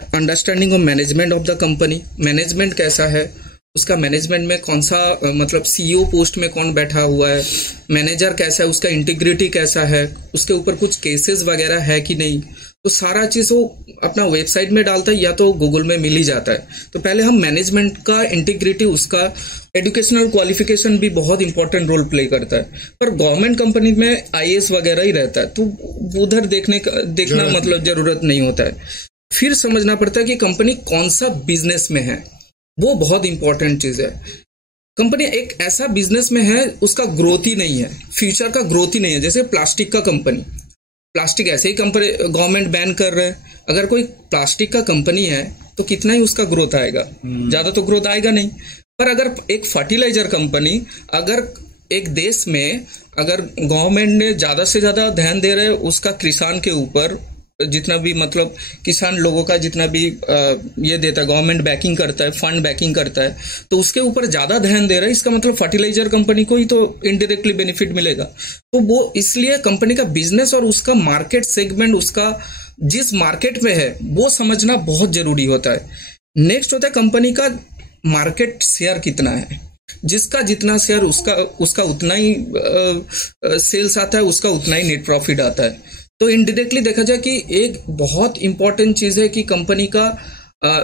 understanding of management of the company, management कैसा है, उसका मैनेजमेंट में कौन सा मतलब सीईओ पोस्ट में कौन बैठा हुआ है, मैनेजर कैसा है, उसका इंटीग्रिटी कैसा है, उसके ऊपर कुछ केसेस वगैरह है कि नहीं। तो सारा चीज वो अपना वेबसाइट में डालता है या तो गूगल में मिल ही जाता है। तो पहले हम मैनेजमेंट का इंटीग्रिटी, उसका एजुकेशनल क्वालिफिकेशन भी बहुत इंपॉर्टेंट रोल प्ले करता है। पर गवर्नमेंट कंपनी में आईएएस वगैरह ही रहता है, तो उधर देखना मतलब जरूरत नहीं होता है। फिर समझना पड़ता है कि कंपनी कौन सा बिजनेस में है, वो बहुत इंपॉर्टेंट चीज है। कंपनी एक ऐसा बिजनेस में है, उसका ग्रोथ ही नहीं है, फ्यूचर का ग्रोथ ही नहीं है। जैसे प्लास्टिक का कंपनी, प्लास्टिक ऐसे ही कंपनी गवर्नमेंट बैन कर रहे हैं। अगर कोई प्लास्टिक का कंपनी है तो कितना ही उसका ग्रोथ आएगा, ज्यादा तो ग्रोथ आएगा नहीं। पर अगर एक फर्टिलाइजर कंपनी, अगर एक देश में अगर गवर्नमेंट ने ज्यादा से ज्यादा ध्यान दे रहे उसका किसान के ऊपर, जितना भी मतलब किसान लोगों का जितना भी ये देता है, गवर्नमेंट बैकिंग करता है, फंड बैकिंग करता है, तो उसके ऊपर ज्यादा ध्यान दे रहा है, इसका मतलब फर्टिलाइजर कंपनी को ही तो इनडायरेक्टली बेनिफिट मिलेगा। तो वो इसलिए कंपनी का बिजनेस और उसका मार्केट सेगमेंट, उसका जिस मार्केट में है वो समझना बहुत जरूरी होता है। नेक्स्ट होता है कंपनी का मार्केट शेयर कितना है, जिसका जितना शेयर उसका उतना ही सेल्स आता है, उसका उतना ही नेट प्रॉफिट आता है। तो इनडायरेक्टली देखा जाए कि एक बहुत इंपॉर्टेंट चीज है कि कंपनी का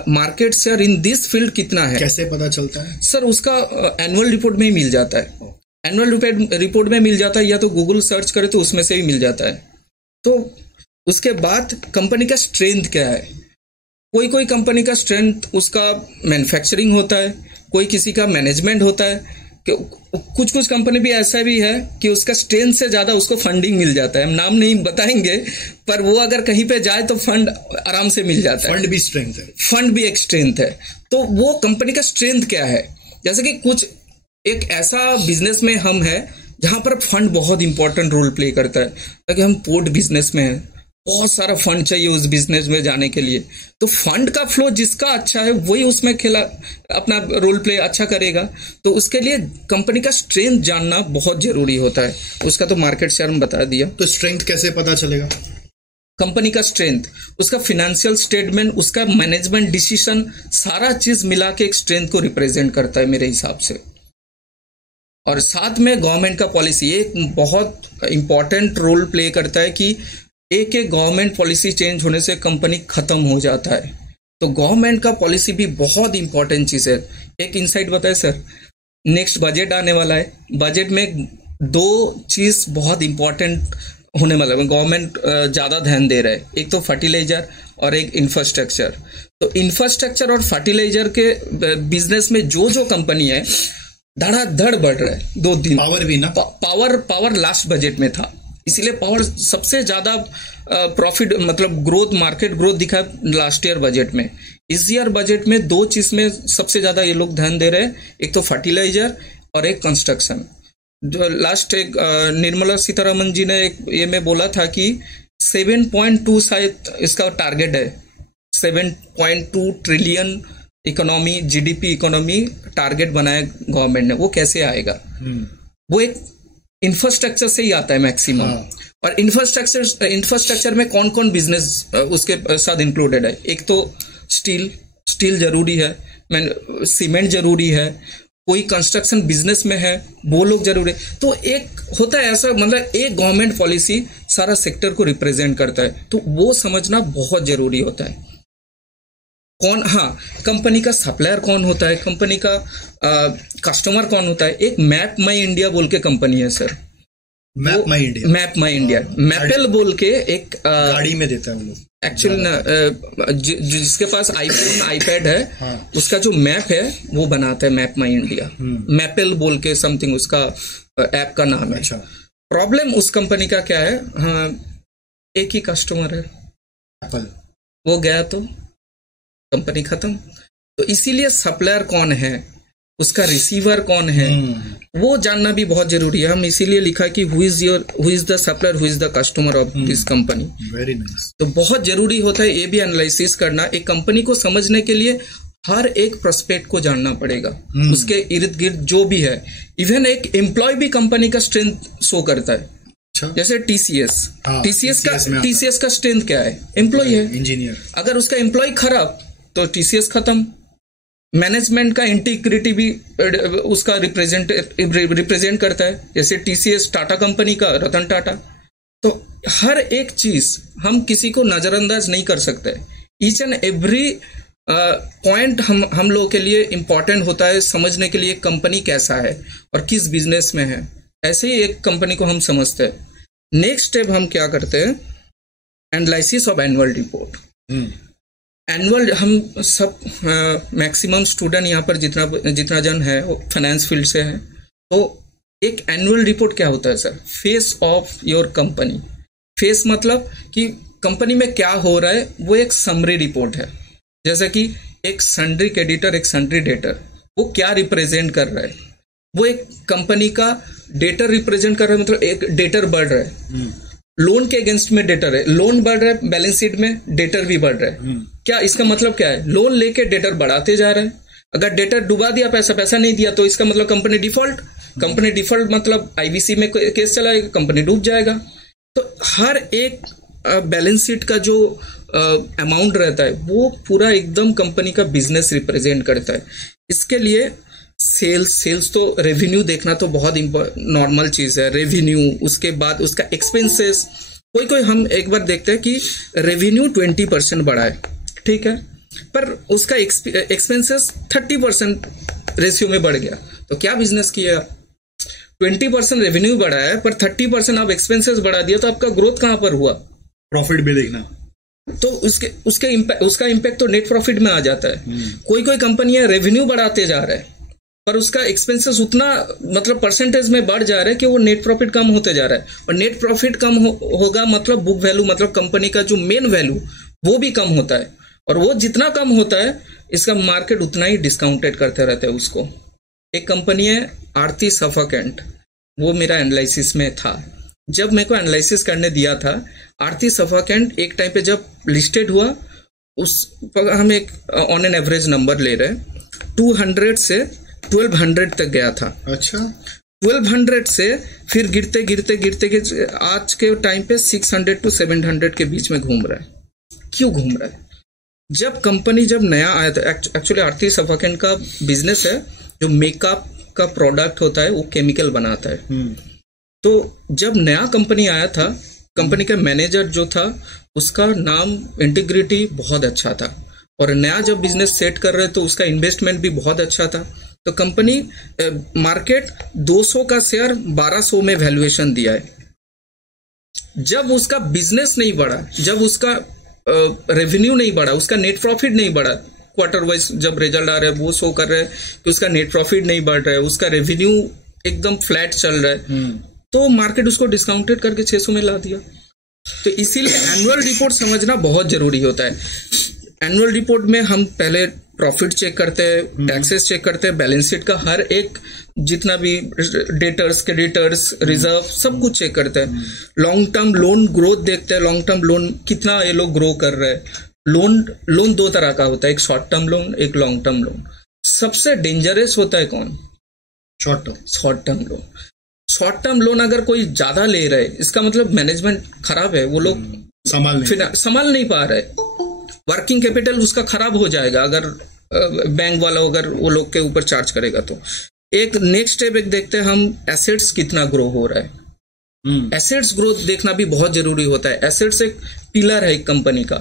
market share in this field कितना है। कैसे पता चलता है सर? उसका एनुअल रिपोर्ट में ही मिल जाता है, एनुअल रिपोर्ट में मिल जाता है, या तो गूगल सर्च करे तो उसमें से भी मिल जाता है। तो उसके बाद कंपनी का स्ट्रेंथ क्या है, कोई कंपनी का स्ट्रेंथ उसका मैन्युफैक्चरिंग होता है, कोई किसी का मैनेजमेंट होता है, कुछ कंपनी भी ऐसा भी है कि उसका स्ट्रेंथ से ज्यादा उसको फंडिंग मिल जाता है। हम नाम नहीं बताएंगे, पर वो अगर कहीं पे जाए तो फंड आराम से मिल जाता है। फंड भी स्ट्रेंथ है, फंड भी एक स्ट्रेंथ है। तो वो कंपनी का स्ट्रेंथ क्या है? जैसे कि कुछ एक ऐसा बिजनेस में हम है जहां पर फंड बहुत इंपॉर्टेंट रोल प्ले करता है। ताकि हम पोर्ट बिजनेस में है, बहुत सारा फंड चाहिए उस बिजनेस में जाने के लिए। तो फंड का फ्लो जिसका अच्छा है वही उसमें अपना रोल प्ले अच्छा करेगा। तो उसके लिए कंपनी का स्ट्रेंथ जानना बहुत जरूरी होता है। उसका तो मार्केट शेयर हम बता दिया। तो स्ट्रेंथ कैसे पता चलेगा? कंपनी का स्ट्रेंथ, उसका फाइनेंशियल स्टेटमेंट, उसका मैनेजमेंट डिसीजन, सारा चीज मिला के एक स्ट्रेंथ को रिप्रेजेंट करता है मेरे हिसाब से। और साथ में गवर्नमेंट का पॉलिसी एक बहुत इंपॉर्टेंट रोल प्ले करता है कि एक गवर्नमेंट पॉलिसी चेंज होने से कंपनी खत्म हो जाता है। तो गवर्नमेंट का पॉलिसी भी बहुत इंपॉर्टेंट चीज है। एक इनसाइट बताए सर, नेक्स्ट बजट आने वाला है, बजट में 2 चीज बहुत इंपॉर्टेंट होने वाला है, गवर्नमेंट ज्यादा ध्यान दे रहा है, एक तो फर्टिलाइजर और एक इंफ्रास्ट्रक्चर। तो इंफ्रास्ट्रक्चर और फर्टिलाइजर के बिजनेस में जो कंपनी है धड़ाधड़ बढ़ रहा है 2 दिन। पावर भी ना, पावर लास्ट बजट में था, इसीलिए पावर सबसे ज्यादा प्रॉफिट मतलब ग्रोथ, मार्केट ग्रोथ दिखा लास्ट ईयर बजट में। इस ईयर बजट में 2 चीज में सबसे ज्यादा ये लोग ध्यान दे रहे हैं, एक तो फर्टिलाइजर और एक कंस्ट्रक्शन। जो लास्ट एक निर्मला सीतारमन जी ने एक ये में बोला था कि 7.2 शायद इसका टारगेट है, 7.2 trillion economy, GDP economy target बनाया गवर्नमेंट ने। वो कैसे आएगा? वो एक इंफ्रास्ट्रक्चर से ही आता है मैक्सिमम। और इंफ्रास्ट्रक्चर में कौन कौन बिजनेस उसके साथ इंक्लूडेड है? एक तो स्टील जरूरी है, सीमेंट जरूरी है, कोई कंस्ट्रक्शन बिजनेस में है वो लोग जरूरी है। तो एक होता है ऐसा, मतलब एक गवर्नमेंट पॉलिसी सारा सेक्टर को रिप्रेजेंट करता है, तो वो समझना बहुत जरूरी होता है। कौन, हाँ, कंपनी का सप्लायर कौन होता है, कंपनी का कस्टमर कौन होता है। एक मैप माई इंडिया बोल के कंपनी है सर, मैप माई इंडिया, मैपेल बोल के एक गाड़ी में देता है वो लोग एक्चुअली। जिसके पास आईफोन आईपैड है, हाँ, उसका जो मैप है वो बनाता है मैप माई इंडिया, मैपेल बोल के समथिंग उसका ऐप का नाम है। अच्छा। प्रॉब्लम उस कंपनी का क्या है, हाँ, एक ही कस्टमर है एप्पल, वो गया तो कंपनी खत्म। तो इसीलिए सप्लायर कौन है, उसका रिसीवर कौन है, वो जानना भी बहुत जरूरी है। हम इसीलिए लिखा कि who is the supplier, who is the customer of this company. Very nice. तो बहुत जरूरी होता है ये भी एनालिसिस करना। एक कंपनी को समझने के लिए हर एक प्रोस्पेक्ट को जानना पड़ेगा, उसके इर्द गिर्द जो भी है। इवन एक एम्प्लॉय भी कंपनी का स्ट्रेंथ शो करता है। अच्छा। जैसे टीसीएस का स्ट्रेंथ क्या है? एम्प्लॉय है, इंजीनियर। अगर उसका एम्प्लॉय खराब तो टीसीएस खत्म। मैनेजमेंट का इंटीग्रिटी भी उसका रिप्रेजेंट करता है, जैसे टीसीएस टाटा कंपनी का रतन टाटा। तो हर एक चीज हम किसी को नजरअंदाज नहीं कर सकते। ईच एंड एवरी पॉइंट हम लोगों के लिए इंपॉर्टेंट होता है समझने के लिए कंपनी कैसा है और किस बिजनेस में है। ऐसे ही एक कंपनी को हम समझते हैं। नेक्स्ट स्टेप हम क्या करते हैं, analysis of annual report. Annual, हम सब मैक्सिमम स्टूडेंट यहाँ पर जितना जन है वो फाइनेंस फील्ड से है। तो एक एनुअल रिपोर्ट क्या होता है sir? Face of your company. Face मतलब कि कंपनी में क्या हो रहा है, वो एक समरी रिपोर्ट है। जैसे कि एक सन्ड्री क्रेडिटर, एक सन्ड्री डेटर, वो क्या रिप्रेजेंट कर रहा है? वो एक कंपनी का डेटर रिप्रेजेंट कर रहा है, मतलब एक डेटर बढ़ रहा है, लोन के अगेंस्ट में डेटर है, लोन बढ़ रहा है, बैलेंस शीट में डेटर भी बढ़ रहा है। क्या इसका मतलब क्या है? लोन लेके डेटर बढ़ाते जा रहे हैं। अगर डेटर डुबा दिया, पैसा नहीं दिया, तो इसका मतलब कंपनी डिफॉल्ट मतलब आईबीसी में केस चलाएगा, कंपनी डूब जाएगा। तो हर एक बैलेंस शीट का जो अमाउंट रहता है वो पूरा एकदम कंपनी का बिजनेस रिप्रेजेंट करता है। इसके लिए सेल्स तो रेवेन्यू देखना तो बहुत नॉर्मल चीज है, रेवेन्यू, उसके बाद उसका एक्सपेंसेस। कोई हम एक बार देखते हैं कि रेवेन्यू 20% बढ़ा है, ठीक है, पर उसका एक्सपेंसेस 30% रेशियो में बढ़ गया, तो क्या बिजनेस किया? 20% रेवेन्यू बढ़ा है पर 30% आप एक्सपेंसेस बढ़ा दिया, तो आपका ग्रोथ कहां पर हुआ? प्रॉफिट भी देखना, तो उसका इम्पैक्ट तो नेट प्रॉफिट में आ जाता है। कोई कंपनियां रेवेन्यू बढ़ाते जा रहे हैं पर उसका एक्सपेंसेस उतना मतलब परसेंटेज में बढ़ जा रहा है कि वो नेट प्रॉफिट कम होते जा रहा है। और नेट प्रॉफिट कम होगा मतलब बुक वैल्यू, मतलब कंपनी का जो मेन वैल्यू वो भी कम होता है। और वो जितना कम होता है इसका मार्केट उतना ही डिस्काउंटेड करते रहते हैं उसको। एक कंपनी है आरती सफोकेंट, वो मेरा एनालिसिस में था। जब मेरे को एनालिसिस करने दिया था, आरती सफोकेंट एक टाइम पे जब लिस्टेड हुआ, उस पर हम एक ऑन एन एवरेज नंबर ले रहे हैं, 200 से 1200 तक गया था। अच्छा, 1200 से फिर गिरते गिरते गिरते आज के टाइम पे 600 to 700 के बीच में घूम रहा है। क्यों घूम रहा है? जब कंपनी जब नया आया था, एक्चुअली आरती सफाकेंट का बिजनेस है, जो मेकअप का प्रोडक्ट होता है वो केमिकल बनाता है। तो जब नया कंपनी आया था, कंपनी का मैनेजर जो था उसका नाम इंटीग्रिटी बहुत अच्छा था, और नया जब बिजनेस सेट कर रहे तो उसका इन्वेस्टमेंट भी बहुत अच्छा था। तो कंपनी मार्केट 200 का शेयर 1200 में वैल्यूएशन दिया है। जब उसका बिजनेस नहीं बढ़ा, जब उसका रेवेन्यू नहीं बढ़ा, उसका नेट प्रॉफिट नहीं बढ़ा, क्वार्टर वाइज जब रिजल्ट आ रहा है वो शो कर रहे हैं कि उसका नेट प्रॉफिट नहीं बढ़ रहा है, उसका रेवेन्यू एकदम फ्लैट चल रहा है, तो मार्केट उसको डिस्काउंटेड करके 600 में ला दिया। तो इसीलिए एनुअल रिपोर्ट समझना बहुत जरूरी होता है। एनुअल रिपोर्ट में हम पहले प्रॉफिट चेक करते हैं, टैक्सेस चेक करते हैं, बैलेंस शीट का हर एक जितना भी डेटर्स, क्रेडिटर्स, रिजर्व सब कुछ चेक करते हैं। लॉन्ग टर्म लोन ग्रोथ देखते हैं, लॉन्ग टर्म लोन कितना ये लोग ग्रो कर रहे हैं। लोन दो तरह का होता है, एक शॉर्ट टर्म लोन, एक लॉन्ग टर्म लोन। सबसे डेंजरस होता है कौन? Short term loan. Short term loan अगर कोई ज्यादा ले रहा है, इसका मतलब मैनेजमेंट खराब है, वो लोग संभाल नहीं पा रहे, वर्किंग कैपिटल उसका खराब हो जाएगा अगर बैंक वाला अगर वो लोग के ऊपर चार्ज करेगा। तो एक नेक्स्ट स्टेप एक देखते हैं हम, एसेट्स कितना ग्रो हो रहा है। एसेट्स ग्रोथ देखना भी बहुत जरूरी होता है। एसेट्स एक पिलर है एक कंपनी का,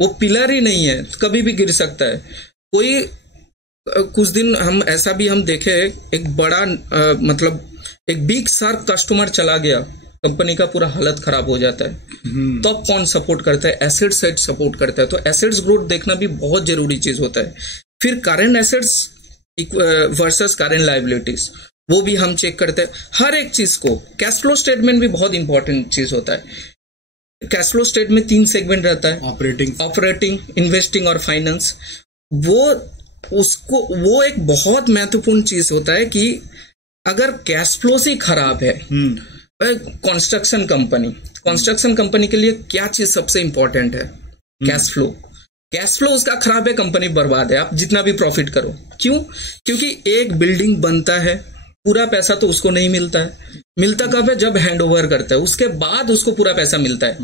वो पिलर ही नहीं है कभी भी गिर सकता है। कोई कुछ दिन हम ऐसा भी हम देखे, एक बड़ा मतलब एक बिग शार्क कस्टमर चला गया, कंपनी का पूरा हालत खराब हो जाता है। तो अब कौन सपोर्ट करता है? एसेट साइड सपोर्ट करता है। तो एसेट्स ग्रोथ देखना भी बहुत जरूरी चीज होता है। फिर current assets versus current liabilities, वो भी हम चेक करते हैं हर एक चीज को। कैश फ्लो स्टेटमेंट भी बहुत इंपॉर्टेंट चीज होता है। कैश फ्लो स्टेटमेंट में 3 सेगमेंट रहता है, ऑपरेटिंग, इन्वेस्टिंग और फाइनेंस। वो एक बहुत महत्वपूर्ण चीज होता है कि अगर कैश फ्लो से खराब है, कंस्ट्रक्शन कंपनी के लिए क्या चीज सबसे इंपॉर्टेंट है? कैश फ्लो उसका खराब है, कंपनी बर्बाद है, आप जितना भी प्रॉफिट करो। क्यों? क्योंकि एक बिल्डिंग बनता है, पूरा पैसा तो उसको नहीं मिलता है। मिलता कब है? जब हैंड ओवर करता है, उसके बाद उसको पूरा पैसा मिलता है।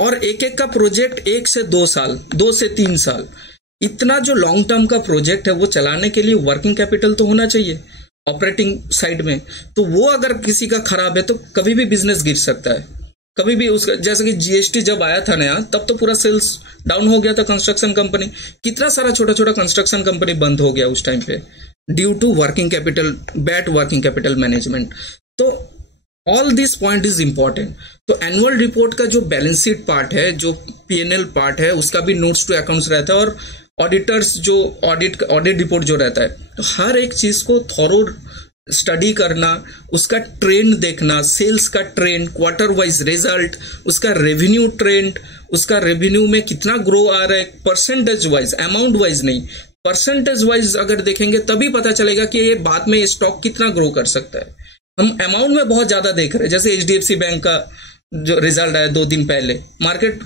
और एक एक का प्रोजेक्ट 1 से 2 साल, 2 से 3 साल, इतना जो लॉन्ग टर्म का प्रोजेक्ट है वो चलाने के लिए वर्किंग कैपिटल तो होना चाहिए ऑपरेटिंग साइड में। तो वो अगर किसी का खराब है तो कभी भी बिजनेस गिर सकता है, कभी भी उसका। जैसे कि जीएसटी जब आया था नया, तब तो पूरा सेल्स डाउन हो गया था कंस्ट्रक्शन कंपनी, कितना सारा छोटा छोटा कंस्ट्रक्शन कंपनी बंद हो गया उस टाइम पे, due to working capital, bad working capital management. तो all this point is important. तो एनुअल रिपोर्ट का जो बैलेंस शीट पार्ट है, जो पीएनएल पार्ट है, उसका भी नोट्स टू अकाउंट्स रहता है, और ऑडिटर्स जो ऑडिट रिपोर्ट जो रहता है, तो हर एक चीज को थॉरो स्टडी करना, उसका ट्रेंड देखना, सेल्स का ट्रेंड, क्वार्टर वाइज रिजल्ट, उसका रेवेन्यू ट्रेंड, उसका रेवेन्यू में कितना ग्रो आ रहा है, परसेंटेज वाइज, अमाउंट वाइज नहीं, परसेंटेज वाइज अगर देखेंगे तभी पता चलेगा कि ये बाद में स्टॉक कितना ग्रो कर सकता है। हम अमाउंट में बहुत ज्यादा देख रहे हैं, जैसे एचडीएफसी बैंक का जो रिजल्ट आया 2 दिन पहले, मार्केट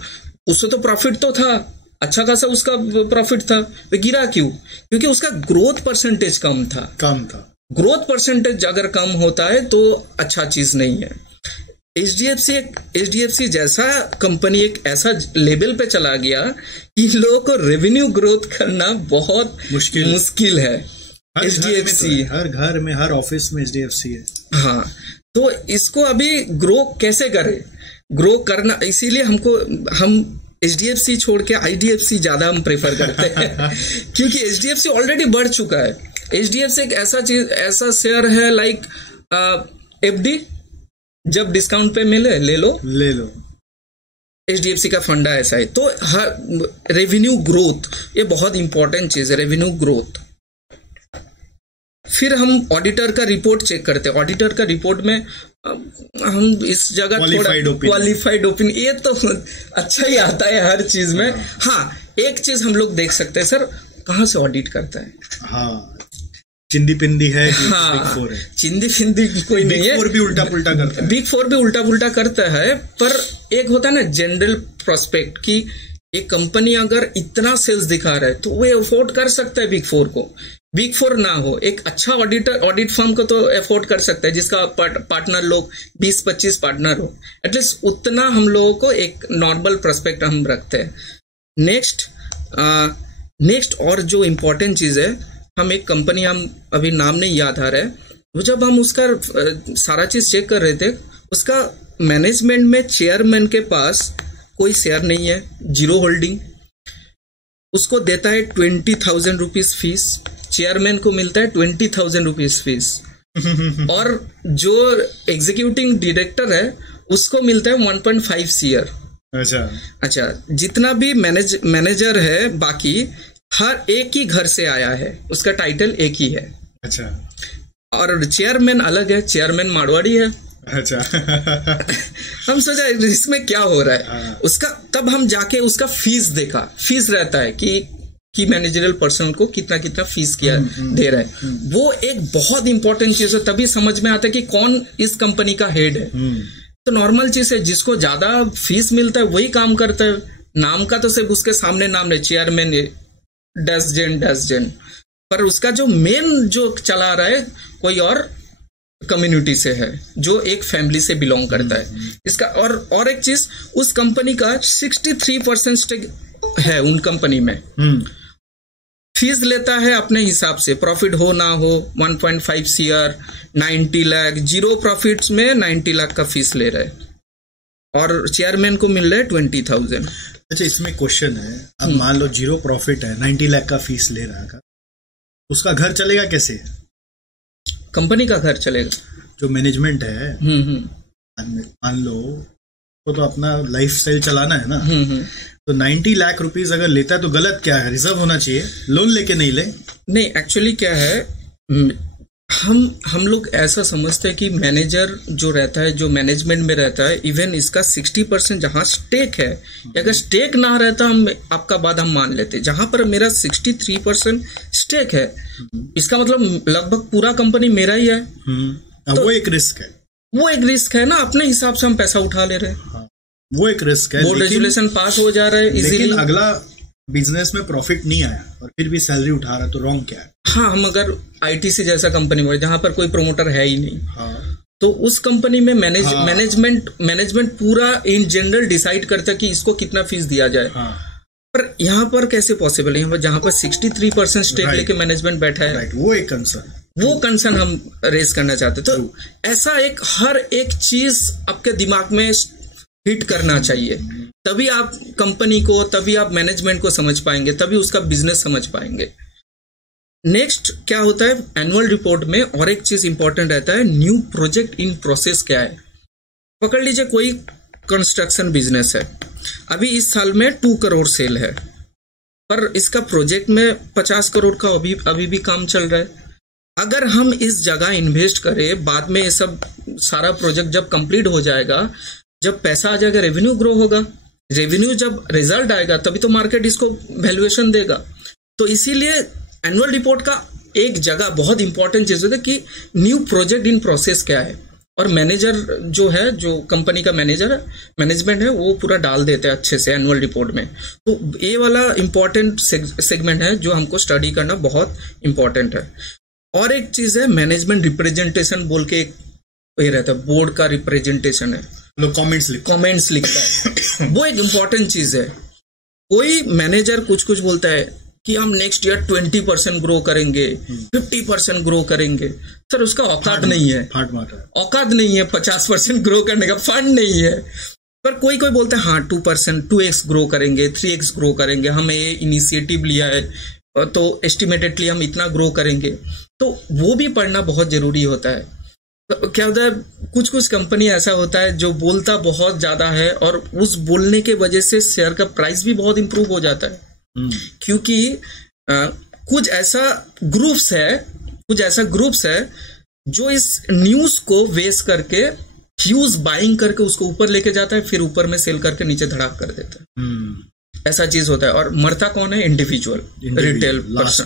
उससे तो प्रॉफिट तो था, अच्छा खासा उसका प्रॉफिट था, वो गिरा क्यों? क्योंकि उसका ग्रोथ परसेंटेज कम था। ग्रोथ परसेंटेज अगर कम होता है तो अच्छा चीज नहीं है। एचडीएफसी जैसा कंपनी एक ऐसा लेवल पे चला गया कि लोगों को रेवेन्यू ग्रोथ करना बहुत मुश्किल है। एचडीएफसी हर घर में, हर ऑफिस में एचडीएफसी है। हाँ, तो इसको अभी ग्रो कैसे करें? ग्रो करना, इसीलिए हम एचडीएफसी छोड़ के आईडीएफसी ज्यादा हम प्रेफर करते हैं क्योंकि एचडीएफसी ऑलरेडी बढ़ चुका है। एचडीएफसी एक ऐसा शेयर है लाइक एफडी, जब डिस्काउंट पे मिले ले लो। एचडीएफसी का फंडा ऐसा है। तो रेवेन्यू ग्रोथ ये बहुत इंपॉर्टेंट चीज है, रेवेन्यू ग्रोथ। फिर हम ऑडिटर का रिपोर्ट चेक करते हैं। ऑडिटर का रिपोर्ट में हम इस जगह थोड़ा क्वालिफाइड ओपिनियन, ये तो अच्छा ही आता है हर चीज में। हाँ, एक चीज हम लोग देख सकते हैं, सर कहाँ से ऑडिट करता है। हाँ, चिंदी पिंदी है। हाँ, बिग फोर है। चिंदी फिंदी कोई नहीं है। बिग फोर भी उल्टा पुल्टा करता है। बिग फोर भी उल्टा पुल्टा करता है, पर एक होता है ना जनरल प्रोस्पेक्ट की एक कंपनी अगर इतना सेल्स दिखा रहा है तो वो अफोर्ड कर सकता है बिग फोर को। बिग फोर ना हो, एक अच्छा ऑडिट फर्म को तो अफोर्ड कर सकता है जिसका पार्टनर लोग 20-25 पार्टनर हो, एटलीस्ट उतना हम लोगों को एक नॉर्मल प्रोस्पेक्ट हम रखते हैं। नेक्स्ट और जो इम्पोर्टेंट चीज है, हम एक कंपनी, हम अभी नाम नहीं याद आ रहा है, वो जब हम उसका सारा चीज चेक कर रहे थे, उसका मैनेजमेंट में चेयरमैन के पास कोई शेयर नहीं है, 0 होल्डिंग, उसको देता है 20,000 रुपीज फीस, चेयरमैन को मिलता है 20,000 रुपीज फीस, और जो एग्जीक्यूटिव डायरेक्टर है उसको मिलता है 1.5 CR। अच्छा, जितना भी मैनेजर है बाकी हर एक ही घर से आया है, उसका टाइटल एक ही है। अच्छा, और चेयरमैन अलग है, चेयरमैन मारवाड़ी है। अच्छा हम सोचा इसमें क्या हो रहा है उसका, तब हम जाके उसका फीस देखा, फीस रहता है कि मैनेजरियल पर्सन को कितना कितना फीस किया दे रहा है, वो एक बहुत इंपॉर्टेंट चीज है, तभी समझ में आता है कि कौन इस कंपनी का हेड है। तो नॉर्मल चीज है, जिसको ज्यादा फीस मिलता है वही काम करता है, नाम का तो सिर्फ उसके सामने नाम है चेयरमैन डैशजेन, पर उसका जो मेन जो चला रहा है कोई और कम्युनिटी से है, जो एक फैमिली से बिलोंग करता है इसका। और एक चीज, उस कंपनी का 63% स्टेक है उन कंपनी में, फीस लेता है अपने हिसाब से, प्रॉफिट हो ना हो 1.5 CR, 90 लाख, 0 प्रॉफिट्स में 90 लाख का फीस ले रहा है, और चेयरमैन को मिल रहा है 20,000। अच्छा, इसमें क्वेश्चन है, अब मान लो 0 प्रॉफिट है, 90 लाख का फीस ले रहा है, उसका घर चलेगा कैसे? कंपनी का घर चलेगा, जो मैनेजमेंट है, मान लो वो तो अपना लाइफ स्टाइल चलाना है ना, तो 90 लाख रुपीस अगर लेता है तो गलत क्या है? रिजर्व होना चाहिए, लोन लेके नहीं ले। नहीं, एक्चुअली क्या है, हम लोग ऐसा समझते हैं कि मैनेजर जो रहता है, जो मैनेजमेंट में रहता है, इवन इसका 60% जहां स्टेक है, अगर स्टेक ना रहता हम आपका बात हम मान लेते, जहां पर मेरा 63% स्टेक है, इसका मतलब लगभग पूरा कंपनी मेरा ही है। तो वो एक रिस्क है, ना, अपने हिसाब से हम पैसा उठा ले रहे हैं। हाँ, वो एक रिस्क है, बोर्ड रेजुलेशन पास हो जा रहा है इजीली। लेकिन अगला बिजनेस में प्रॉफिट नहीं आया और फिर भी सैलरी उठा रहा है, तो रॉन्ग क्या है? हाँ, हम अगर आईटीसी जैसा कंपनी में जहां पर कोई प्रमोटर है ही नहीं, हाँ, तो उस कंपनी में मैनेजमेंट पूरा इन जनरल डिसाइड करता है कि इसको कितना फीस दिया जाए। हाँ, पर यहाँ पर कैसे पॉसिबल है? यहाँ पर जहां पर 63% स्टेक लेके मैनेजमेंट बैठा है, वो एक कंसर्न हम रेज करना चाहते। तो ऐसा एक हर एक चीज आपके दिमाग में हिट करना चाहिए, तभी आप कंपनी को, तभी आप मैनेजमेंट को समझ पाएंगे, तभी उसका बिजनेस समझ पाएंगे। नेक्स्ट क्या होता है, एनुअल रिपोर्ट में और एक चीज इंपॉर्टेंट रहता है, न्यू प्रोजेक्ट इन प्रोसेस क्या है। पकड़ लीजिए कोई कंस्ट्रक्शन बिजनेस है, अभी इस साल में 2 करोड़ सेल है, पर इसका प्रोजेक्ट में 50 करोड़ का अभी भी काम चल रहा है। अगर हम इस जगह इन्वेस्ट करें, बाद में ये सब सारा प्रोजेक्ट जब कंप्लीट हो जाएगा, जब पैसा आ जाएगा, रेवेन्यू ग्रो होगा, रेवेन्यू जब रिजल्ट आएगा तभी तो मार्केट इसको वैल्यूएशन देगा। तो इसीलिए एनुअल रिपोर्ट का एक जगह बहुत इंपॉर्टेंट चीज होता है कि न्यू प्रोजेक्ट इन प्रोसेस क्या है, और मैनेजर जो है, जो कंपनी का मैनेजमेंट है, वो पूरा डाल देते हैं अच्छे से एनुअल रिपोर्ट में। तो ये वाला इंपॉर्टेंट सेगमेंट है जो हमको स्टडी करना बहुत इंपॉर्टेंट है। और एक चीज है, मैनेजमेंट रिप्रेजेंटेशन बोल के एक ये रहता है, बोर्ड का रिप्रेजेंटेशन है, लोग कमेंट्स लिखता है वो एक इंपॉर्टेंट चीज है। कोई मैनेजर कुछ बोलता है कि हम नेक्स्ट ईयर 20% ग्रो करेंगे, 50% ग्रो करेंगे, सर उसका औकात नहीं है, औकात नहीं है 50% ग्रो करने का, फंड नहीं है। पर कोई बोलता है हाँ 2%, 2x ग्रो करेंगे, 3x ग्रो करेंगे, हमने ये इनिशिएटिव लिया है तो एस्टिमेटेडली हम इतना ग्रो करेंगे। तो वो भी पढ़ना बहुत जरूरी होता है। तो क्या होता है, कुछ कंपनी ऐसा होता है जो बोलता बहुत ज्यादा है, और उस बोलने के वजह से शेयर का प्राइस भी बहुत इंप्रूव हो जाता है। क्योंकि कुछ ऐसा ग्रुप्स है जो इस न्यूज को बेस करके ह्यूज बाइंग करके उसको ऊपर लेके जाता है, फिर ऊपर में सेल करके नीचे धड़ाक कर देता है। ऐसा चीज होता है। और मरता कौन है? Individual retail person.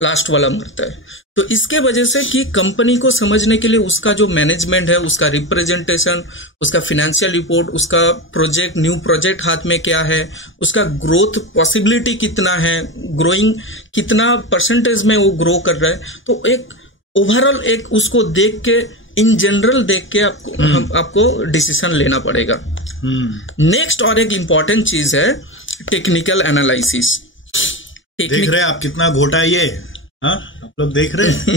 लास्ट वाला मरता है। तो इसके वजह से कि कंपनी को समझने के लिए उसका जो मैनेजमेंट है, उसका रिप्रेजेंटेशन, उसका फाइनेंशियल रिपोर्ट, उसका प्रोजेक्ट, न्यू प्रोजेक्ट हाथ में क्या है, उसका ग्रोथ पॉसिबिलिटी कितना है, ग्रोइंग कितना परसेंटेज में वो ग्रो कर रहा है, तो एक ओवरऑल एक उसको देख के, इन जनरल देख के आपको डिसीजन लेना पड़ेगा। नेक्स्ट और एक इम्पॉर्टेंट चीज है टेक्निकल एनालिसिस। देख रहे हैं आप कितना घोटा ये, हाँ आप लोग देख रहे हैं?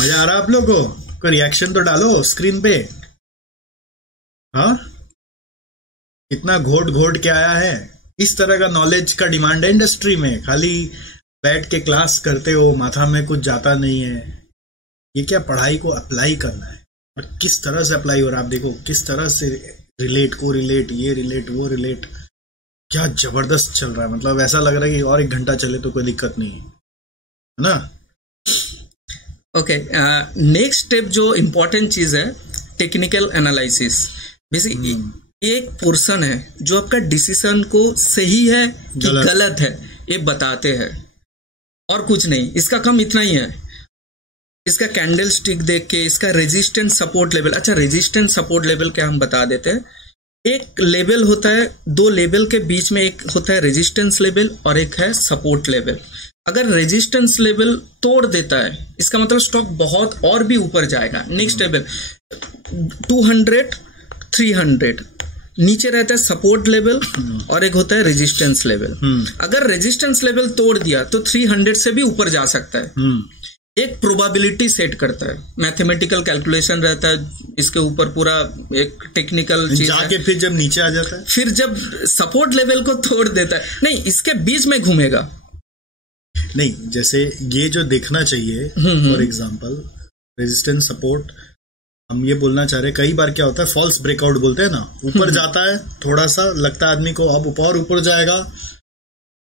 मजा आ रहा है आप लोग को? कोई रिएक्शन तो डालो स्क्रीन पे। हाँ, कितना घोट घोट के आया है। इस तरह का नॉलेज का डिमांड है इंडस्ट्री में। खाली बैठ के क्लास करते हो, माथा में कुछ जाता नहीं है। ये क्या पढ़ाई को अप्लाई करना है, और किस तरह से अप्लाई हो रहा है। आप देखो किस तरह से रिलेट, को रिलेट, ये रिलेट, वो रिलेट, क्या जबरदस्त चल रहा है। मतलब ऐसा लग रहा है कि और 1 घंटा चले तो कोई दिक्कत नहीं है ना। ओके, नेक्स्ट स्टेप जो इम्पोर्टेंट चीज है टेक्निकल एनालिसिस। बेसिकली एक पोर्शन है जो आपका डिसीजन को सही है कि गलत है ये बताते हैं, और कुछ नहीं। इसका काम इतना ही है, इसका कैंडल स्टिक देख के, इसका रेजिस्टेंस सपोर्ट लेवल। अच्छा, रेजिस्टेंस सपोर्ट लेवल क्या हम बता देते हैं। एक लेवल होता है, 2 लेवल के बीच में एक होता है रेजिस्टेंस लेवल और एक है सपोर्ट लेवल। अगर रेजिस्टेंस लेवल तोड़ देता है, इसका मतलब स्टॉक बहुत और भी ऊपर जाएगा। नेक्स्ट लेवल 200, 300 नीचे रहता है सपोर्ट लेवल, और एक होता है रेजिस्टेंस लेवल। अगर रेजिस्टेंस लेवल तोड़ दिया तो 300 से भी ऊपर जा सकता है। एक प्रोबेबिलिटी सेट करता है, मैथमेटिकल कैलकुलेशन रहता है इसके ऊपर, पूरा एक टेक्निकल चीज जाके फिर जब नीचे आ जाता है, फिर जब सपोर्ट लेवल को तोड़ देता है, नहीं इसके बीच में घूमेगा। नहीं, जैसे ये जो देखना चाहिए, फॉर एग्जांपल रेजिस्टेंस सपोर्ट, हम ये बोलना चाह रहे हैं, कई बार क्या होता है फॉल्स ब्रेकआउट बोलते हैं ना, ऊपर जाता है थोड़ा सा, लगता है आदमी को अब और ऊपर जाएगा,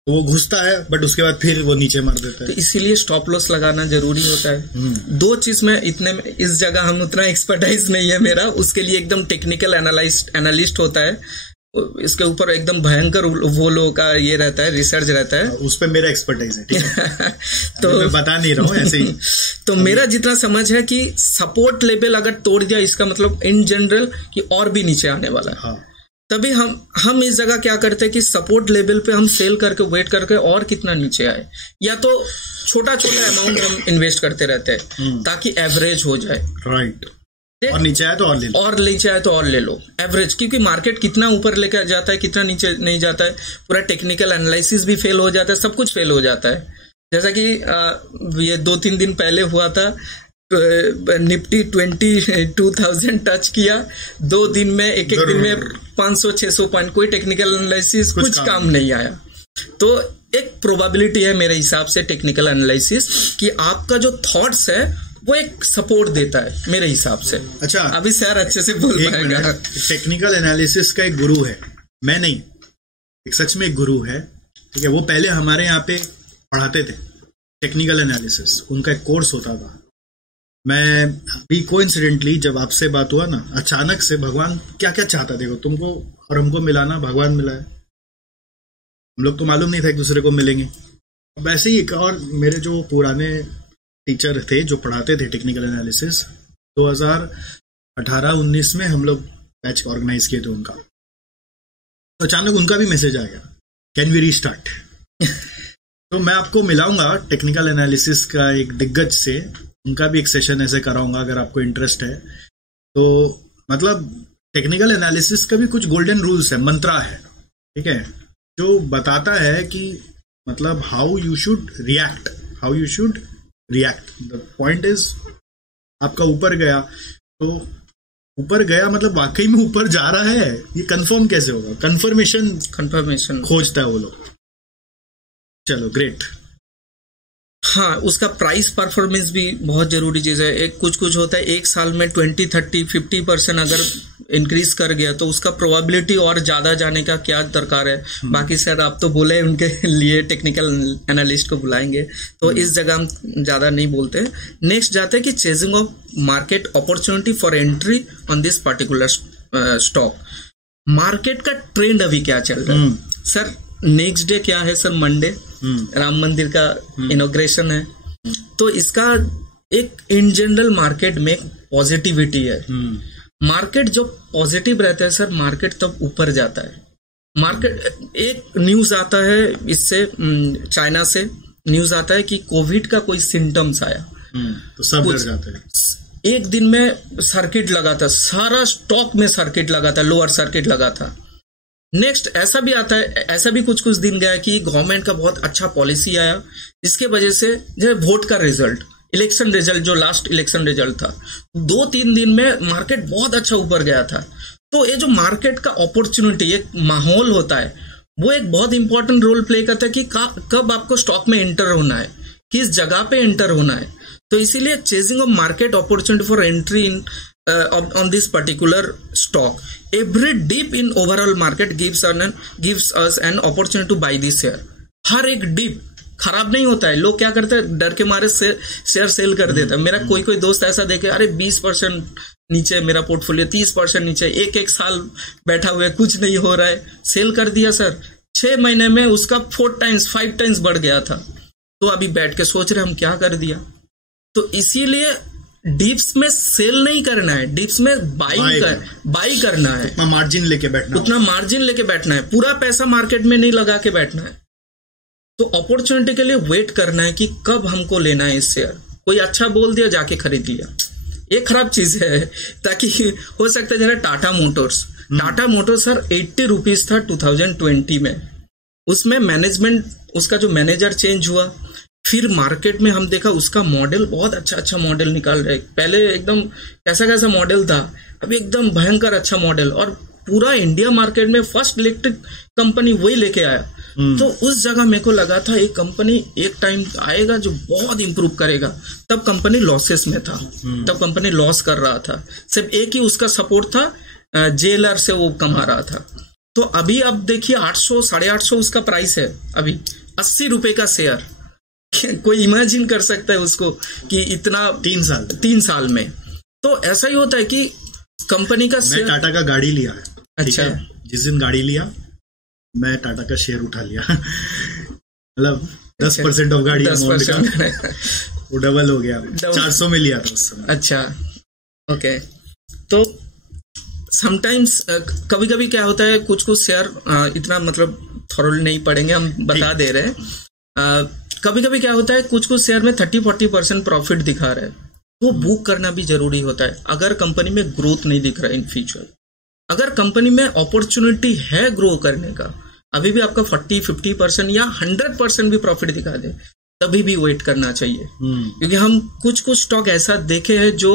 तो वो घुसता है, बट उसके बाद फिर वो नीचे मार देता है। तो इसीलिए स्टॉप लॉस लगाना जरूरी होता है। 2 चीज में इतने में, इस जगह हम उतना एक्सपर्टाइज नहीं है मेरा, उसके लिए एकदम टेक्निकल एनालिस्ट होता है, इसके ऊपर एकदम भयंकर वो लोगों का ये रहता है, रिसर्च रहता है, उस पर मेरा एक्सपर्टाइज है, ठीक है। तो मैं बता नहीं रहा हूँ ऐसे ही। तो मेरा जितना समझ है कि सपोर्ट लेवल अगर तोड़ दिया, इसका मतलब इन जनरल कि और भी नीचे आने वाला है। हाँ। तभी हम इस जगह क्या करते हैं कि सपोर्ट लेवल पे हम सेल करके वेट करके और कितना नीचे आए, या तो छोटा छोटा अमाउंट हम इन्वेस्ट करते रहते हैं ताकि एवरेज हो जाए। राइट। और नीचे आए तो और ले लो, और नीचे आए तो और ले लो एवरेज, क्योंकि मार्केट कितना ऊपर लेकर जाता है कितना नीचे नहीं जाता है, पूरा टेक्निकल एनालिसिस भी फेल हो जाता है, सब कुछ फेल हो जाता है। जैसा कि ये 2-3 दिन पहले हुआ था, निफ्टी 22,000 टच किया 2 दिन में, एक दिन में 500-600 पॉइंट, कोई टेक्निकल एनालिसिस कुछ काम नहीं आया। तो एक प्रोबेबिलिटी है मेरे हिसाब से टेक्निकल एनालिसिस कि आपका जो थॉट्स है वो एक सपोर्ट देता है मेरे हिसाब से। अच्छा, अभी सर अच्छे से बोल पाएगा। टेक्निकल एनालिसिस का एक गुरु है, मैं नहीं, एक सच में एक गुरु है, ठीक है। वो पहले हमारे यहाँ पे पढ़ाते थे टेक्निकल एनालिसिस, उनका एक कोर्स होता था। मैं अभी कोइंसिडेंटली जब आपसे बात हुआ ना, अचानक से भगवान क्या क्या चाहता, देखो तुमको और हमको मिलाना, भगवान मिला है। हम लोग तो मालूम नहीं था एक दूसरे को मिलेंगे। वैसे ही एक और मेरे जो पुराने टीचर थे जो पढ़ाते थे टेक्निकल एनालिसिस, 2018-19 में हम लोग बैच ऑर्गेनाइज किए थे उनका, तो अचानक उनका भी मैसेज आ गया, कैन वी रीस्टार्ट। तो मैं आपको मिलाऊंगा टेक्निकल एनालिसिस का एक दिग्गज से, उनका भी एक सेशन ऐसे कराऊंगा अगर आपको इंटरेस्ट है तो। मतलब टेक्निकल एनालिसिस का भी कुछ गोल्डन रूल्स है, मंत्रा है, ठीक है, जो बताता है कि मतलब how you should react. The point is, आपका ऊपर गया तो ऊपर गया मतलब वाकई में ऊपर जा रहा है, ये कंफर्म कैसे होगा? कंफर्मेशन खोजता है वो लोग। चलो ग्रेट। हाँ, उसका प्राइस परफॉर्मेंस भी बहुत जरूरी चीज है। एक कुछ होता है, एक साल में 20, 30, 50% अगर इंक्रीज कर गया तो उसका प्रोबेबिलिटी और ज्यादा जाने का क्या दरकार है। बाकी सर आप तो बोले उनके लिए टेक्निकल एनालिस्ट को बुलाएंगे, तो इस जगह हम ज्यादा नहीं बोलते। नेक्स्ट जाते हैं कि chasing of market opportunity for entry on this particular stock. Market का ट्रेंड अभी क्या चल रहा है सर? नेक्स्ट डे क्या है सर? मंडे राम मंदिर का इनॉग्रेशन है, तो इसका एक इन जनरल मार्केट में पॉजिटिविटी है। मार्केट जो पॉजिटिव रहता है सर, मार्केट तब ऊपर जाता है। मार्केट, एक न्यूज आता है इससे, चाइना से न्यूज आता है कि कोविड का कोई सिम्टम्स आया, तो सब डर जाते हैं। एक दिन में सर्किट लगा था, सारा स्टॉक में सर्किट लगा था, लोअर सर्किट लगा था। नेक्स्ट ऐसा भी आता है, ऐसा भी कुछ दिन गया कि गवर्नमेंट का बहुत अच्छा पॉलिसी आया, जिसके वजह से जो वोट का रिजल्ट, इलेक्शन रिजल्ट, जो लास्ट इलेक्शन रिजल्ट था, 2-3 दिन में मार्केट बहुत अच्छा ऊपर गया था। तो ये जो मार्केट का अपॉर्चुनिटी, एक माहौल होता है, वो एक बहुत इंपॉर्टेंट रोल प्ले करता है कि कब आपको स्टॉक में एंटर होना है, किस जगह पे एंटर होना है। तो इसीलिए chasing of market opportunity for entry in on this particular stock, every dip in overall market gives us an opportunity to buy this share. हर एक डिप खराब नहीं होता है। लोग क्या करते हैं, डर के मारे शेयर सेल कर देता है। मेरा कोई दोस्त ऐसा देखे, अरे 20% नीचे मेरा पोर्टफोलियो, 30% नीचे, एक साल बैठा हुआ है, कुछ नहीं हो रहा है, सेल कर दिया सर। 6 महीने में उसका 4 टाइम्स 5 टाइम्स बढ़ गया था। तो अभी बैठ के सोच रहे हम क्या कर दिया। तो इसीलिए डिप्स में सेल नहीं करना है, डिप्स में बाई करना है। उतना मार्जिन लेके बैठना है, पूरा पैसा मार्केट में नहीं लगा के बैठना है। तो अपॉर्चुनिटी के लिए वेट करना है कि कब हमको लेना है इस शेयर। कोई अच्छा बोल दिया, जाके खरीद लिया, ये खराब चीज है। ताकि हो सकता है जरा टाटा मोटर्स सर 80 रुपीज था 2020 में। उसमें मैनेजमेंट, उसका जो मैनेजर चेंज हुआ, फिर मार्केट में हम देखा उसका मॉडल, बहुत अच्छा मॉडल निकाल रहे। पहले एकदम कैसा मॉडल था, अभी एकदम भयंकर अच्छा मॉडल, और पूरा इंडिया मार्केट में फर्स्ट इलेक्ट्रिक कंपनी वही लेके आया। तो उस जगह मेरे को लगा था एक कंपनी एक टाइम आएगा जो बहुत इंप्रूव करेगा। तब कंपनी लॉसेस में था, तब कंपनी लॉस कर रहा था, सिर्फ एक ही उसका सपोर्ट था, जेलर से वो कमा रहा था। तो अभी अब देखिए 800 850 उसका प्राइस है, अभी 80 रुपए का शेयर। कोई इमेजिन कर सकता है उसको कि इतना 3 साल में। तो ऐसा ही होता है कि कंपनी का शेयर, टाटा का गाड़ी लिया है, अच्छा, जिस दिन गाड़ी लिया मैं टाटा का शेयर उठा लिया। मतलब 10% ऑफ गाड़ी अमाउंट का वो डबल हो गया, 400 में लिया था उस समय। अच्छा, ओके। तो समटाइम्स कभी क्या होता है, कुछ शेयर इतना मतलब थॉरली नहीं पढ़ेंगे, हम बता दे रहे हैं। कभी क्या होता है, कुछ शेयर में 30-40% प्रॉफिट दिखा रहे हैं, वो बुक करना भी जरूरी होता है। अगर कंपनी में ग्रोथ नहीं दिख रहा है इन फ्यूचर, अगर कंपनी में अपॉर्चुनिटी है ग्रो करने का, अभी भी आपका 40-50% या 100% भी प्रॉफिट दिखा दे, तभी भी वेट करना चाहिए। क्योंकि हम कुछ स्टॉक ऐसा देखे हैं जो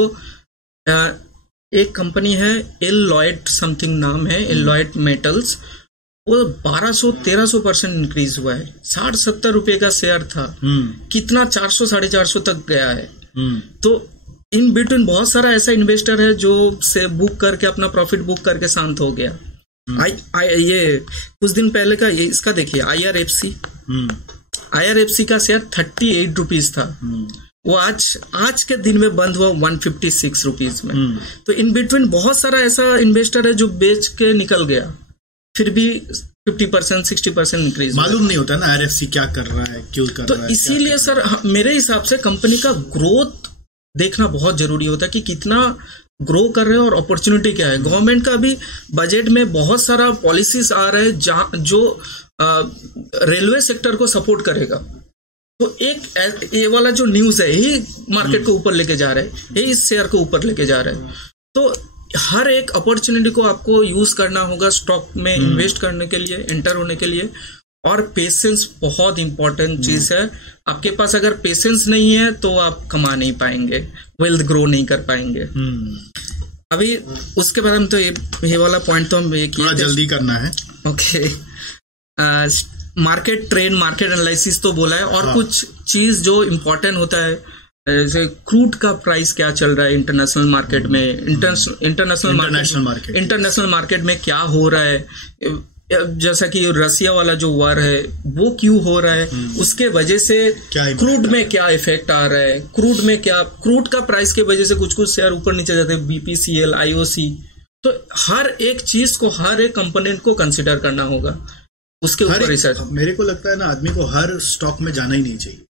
एक कंपनी है एलॉयड समथिंग नाम है, एलॉयड मेटल्स, वो 1200-1300% इंक्रीज हुआ है। 60-70 रुपए का शेयर था, कितना 400-450 तक गया है। तो इन बिटवीन बहुत सारा ऐसा इन्वेस्टर है जो से बुक करके अपना प्रॉफिट बुक करके शांत हो गया। ये कुछ दिन पहले का ये इसका देखिए, IRFC का शेयर 38 रुपीज था, वो आज के दिन में बंद हुआ 156 रुपीज में। तो इन बिटवीन बहुत सारा ऐसा इन्वेस्टर है जो बेच के निकल गया, फिर भी 50% 60% इंक्रीज। मालूम नहीं होता ना IRFC क्या कर रहा है, क्यों कर रहा है। तो इसीलिए सर मेरे हिसाब से कंपनी का ग्रोथ देखना बहुत जरूरी होता है कि कितना ग्रो कर रहे हैं और अपॉर्चुनिटी क्या है। गवर्नमेंट का भी बजट में बहुत सारा पॉलिसीज आ रहे हैं जो रेलवे सेक्टर को सपोर्ट करेगा। तो एक ये वाला जो न्यूज है यही मार्केट को ऊपर लेके जा रहा है, यही इस शेयर को ऊपर लेके जा रहा है। तो हर एक अपॉर्चुनिटी को आपको यूज करना होगा स्टॉक में इन्वेस्ट करने के लिए, एंटर होने के लिए। और पेशेंस बहुत इंपॉर्टेंट चीज है। आपके पास अगर पेशेंस नहीं है तो आप कमा नहीं पाएंगे, वेल्थ ग्रो नहीं कर पाएंगे। अभी उसके बाद हम तो ये वाला पॉइंट तो हम थोड़ा जल्दी करना है। Okay, market trend, market analysis तो बोला है, और कुछ चीज जो इम्पोर्टेंट होता है, जैसे क्रूड का प्राइस क्या चल रहा है इंटरनेशनल मार्केट में, इंटरनेशनल मार्केट में क्या हो रहा है, जैसा कि रसिया वाला जो वार है वो क्यों हो रहा है, उसके वजह से क्रूड में क्या इफेक्ट आ रहा है, क्रूड का प्राइस के वजह से कुछ शेयर ऊपर नीचे जाते हैं, BPCL, IOC। तो हर एक चीज को, हर एक कंपोनेंट को कंसिडर करना होगा, उसके ऊपर रिसर्च। मेरे को लगता है ना, आदमी को हर स्टॉक में जाना ही नहीं चाहिए।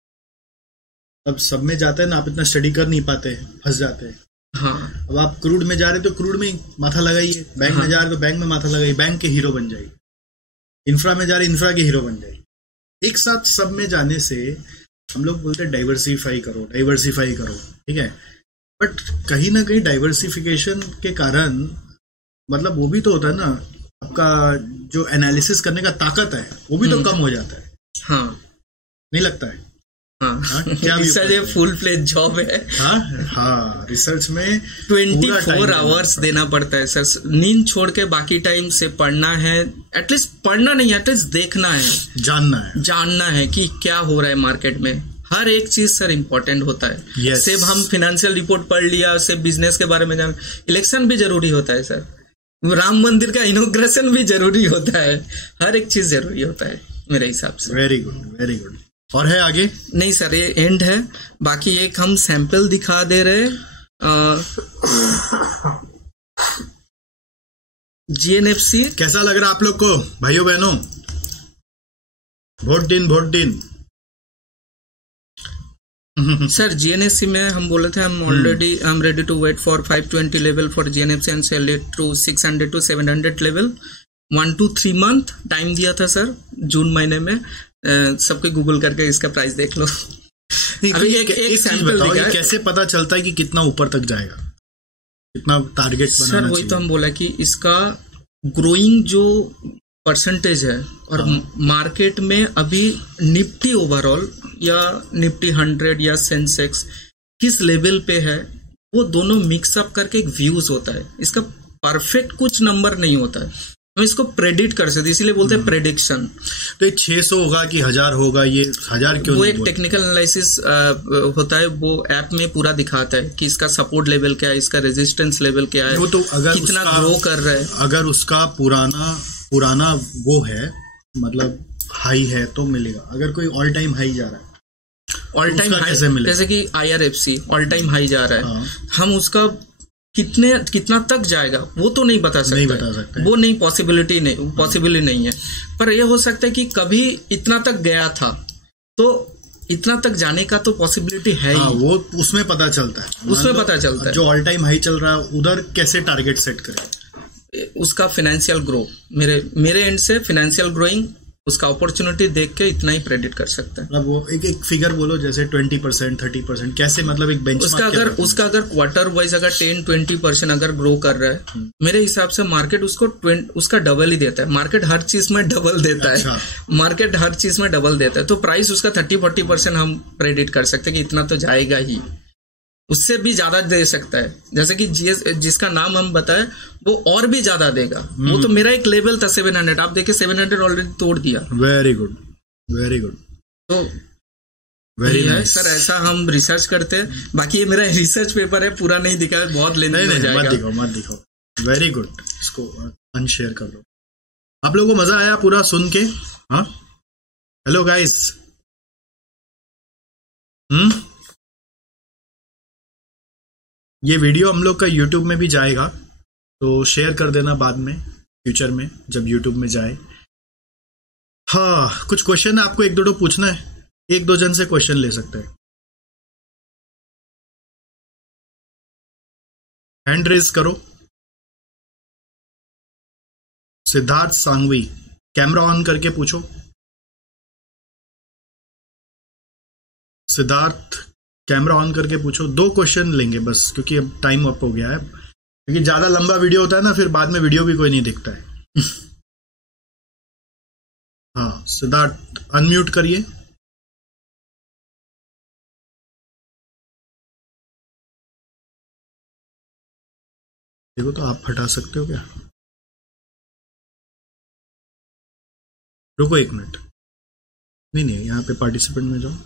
अब सब में जाता है ना, आप इतना स्टडी कर नहीं पाते, फंस जाते हैं। हाँ, अब आप क्रूड में जा रहे तो क्रूड में ही माथा लगाइए, बैंक में जा रहे तो बैंक में माथा लगाइए, बैंक के हीरो बन जाइए, इंफ्रा में जा रहे इंफ्रा के हीरो बन जाइए। एक साथ सब में जाने से हम लोग बोलते हैं डाइवर्सिफाई करो, डाइवर्सिफाई करो, ठीक है, बट कहीं ना कहीं डाइवर्सिफिकेशन के कारण मतलब वो भी तो होता है ना, आपका जो एनालिसिस करने का ताकत है वो भी तो कम हो जाता है। हाँ, नहीं लगता है? हाँ, क्या रिसर्च एक फुल प्लेज जॉब है। हाँ, रिसर्च में 24 आवर्स देना पड़ता है सर, नींद छोड़ के बाकी टाइम से पढ़ना है, एटलीस्ट पढ़ना नहीं, एटलीस्ट देखना है, जानना है कि क्या हो रहा है मार्केट में। हर एक चीज सर इम्पोर्टेंट होता है। सिर्फ हम फाइनेंशियल रिपोर्ट पढ़ लिया, सिर्फ बिजनेस के बारे में जान, इलेक्शन भी जरूरी होता है सर, राम मंदिर का इनॉग्रेशन भी जरूरी होता है, हर एक चीज जरूरी होता है मेरे हिसाब से। Very good, very good. और है आगे? नहीं सर, ये एंड है। बाकी एक हम सैंपल दिखा दे रहे GNFC। कैसा लग रहा आप लोग को भाइयों बहनों? वोट दिन सर GNFC में हम बोले थे हम already I am ready to wait for 520 level for GNFC and sell it to 600 to 700 level. 1 to 3 month time दिया था सर, जून महीने में। सबके गूगल करके इसका प्राइस देख लो। अभी एक सैंपल दिखा है। कैसे पता चलता है कि कितना ऊपर तक जाएगा, कितना टारगेट बनाना सर? वही तो हम बोला कि इसका ग्रोइंग जो परसेंटेज है, और मार्केट में अभी निफ्टी ओवरऑल या निफ्टी 100 या सेंसेक्स किस लेवल पे है, वो दोनों मिक्सअप करके एक व्यूज होता है। इसका परफेक्ट कुछ नंबर नहीं होता है, हम इसको प्रेडिक्ट कर सकते, इसीलिए बोलते हैं प्रेडिक्शन। तो ये 600 होगा कि 1000 होगा, ये 1000 क्यों? वो एक टेक्निकल एनालिसिस होता है, वो ऐप में पूरा दिखाता है कि इसका सपोर्ट लेवल क्या है, इसका रेजिस्टेंस लेवल क्या है, वो तो अगर कितना ग्रो कर रहा है। अगर उसका पुराना वो है, मतलब हाई है तो मिलेगा। अगर कोई ऑल टाइम हाई जा रहा है, ऑल टाइम हाई जैसे कि IRFC ऑल टाइम हाई जा रहा है, हम उसका कितना तक जाएगा वो तो नहीं बता सकते, वो नहीं पॉसिबिलिटी नहीं है। पर ये हो सकता है कि कभी इतना तक गया था, तो इतना तक जाने का तो पॉसिबिलिटी है ही। वो उसमें पता चलता है, उसमें पता चलता है। जो ऑल टाइम हाई चल रहा है उधर कैसे टारगेट सेट करें? उसका फाइनेंशियल ग्रो, मेरे एंड से फाइनेंशियल ग्रोइंग, उसका अपॉर्चुनिटी देख के इतना ही प्रेडिक्ट कर सकता है। मतलब वो एक फिगर बोलो, जैसे 20%, 30%, कैसे, मतलब एक बेंचमार्क उसका अगर क्वार्टर वाइज अगर 10-20% अगर ग्रो कर रहा है, मेरे हिसाब से मार्केट उसका डबल ही देता है। मार्केट हर चीज में डबल देता है, मार्केट हर चीज में डबल देता है, तो प्राइस उसका 30-40% हम प्रेडिक्ट कर सकते हैं कि इतना तो जाएगा ही, उससे भी ज्यादा दे सकता है। जैसे कि जिसका नाम हम बताए वो और भी ज्यादा देगा। वो तो मेरा एक लेवल था 700, आप देखिए 700 ऑलरेडी तोड़ दिया। Very good, very good. तो वेरी नाइस सर, ऐसा हम रिसर्च करते हैं। बाकी ये मेरा रिसर्च पेपर है, पूरा नहीं दिखा है, बहुत लेंदी हो जाएगा। मत दिखाओ। वेरी गुड, इसको अनशेयर कर दो। आप लोगों को मजा आया पूरा सुन के? हाँ, हेलो गाइस। ये वीडियो हम लोग का YouTube में भी जाएगा, तो शेयर कर देना बाद में, फ्यूचर में जब YouTube में जाए। हाँ, कुछ क्वेश्चन है आपको, 1-2 पूछना है, 1-2 जन से क्वेश्चन ले सकते हैं। हैंड रेज करो। सिद्धार्थ सांघवी, कैमरा ऑन करके पूछो। सिद्धार्थ, कैमरा ऑन करके पूछो। 2 क्वेश्चन लेंगे बस, क्योंकि अब टाइम अप हो गया है, क्योंकि ज्यादा लंबा वीडियो होता है ना, फिर बाद में वीडियो भी कोई नहीं दिखता है। हाँ, सिद्धार्थ अनम्यूट करिए। देखो तो आप हटा सकते हो क्या? रुको 1 मिनट। नहीं, यहाँ पे पार्टिसिपेंट में जाओ।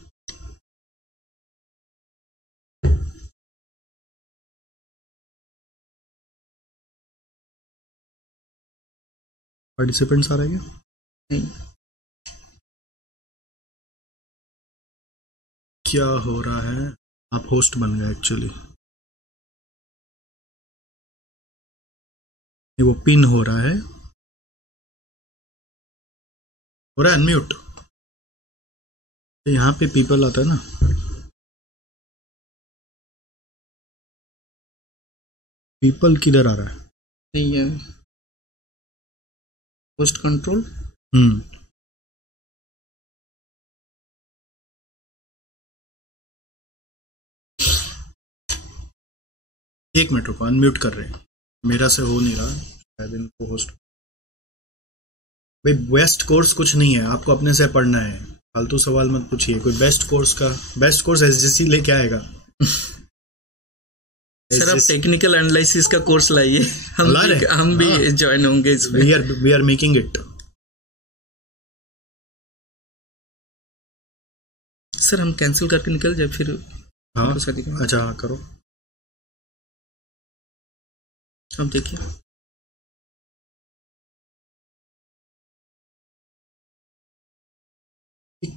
पार्टिसिपेंट्स आ रहा है क्या? क्या हो रहा है? आप होस्ट बन गए एक्चुअली। वो पिन हो रहा है अनम्यूट। तो यहाँ पे पीपल आता है ना, पीपल किधर आ रहा है? नहीं है, पोस्ट कंट्रोल। एक मिनट रुको, अनम्यूट कर रहे हैं, मेरा से हो नहीं रहा शायद इनको होस्ट। भाई बेस्ट कोर्स कुछ नहीं है, आपको अपने से पढ़ना है, फालतू सवाल मत पूछिए। कोई बेस्ट कोर्स एसजीसी लेके आएगा। सर आप टेक्निकल एनालिसिस का कोर्स लाइए, हम भी ज्वाइन होंगे इसमें। We are making it. Sir हम कैंसिल करके निकल जाए फिर? हाँ अच्छा, हाँ करो। अब देखिए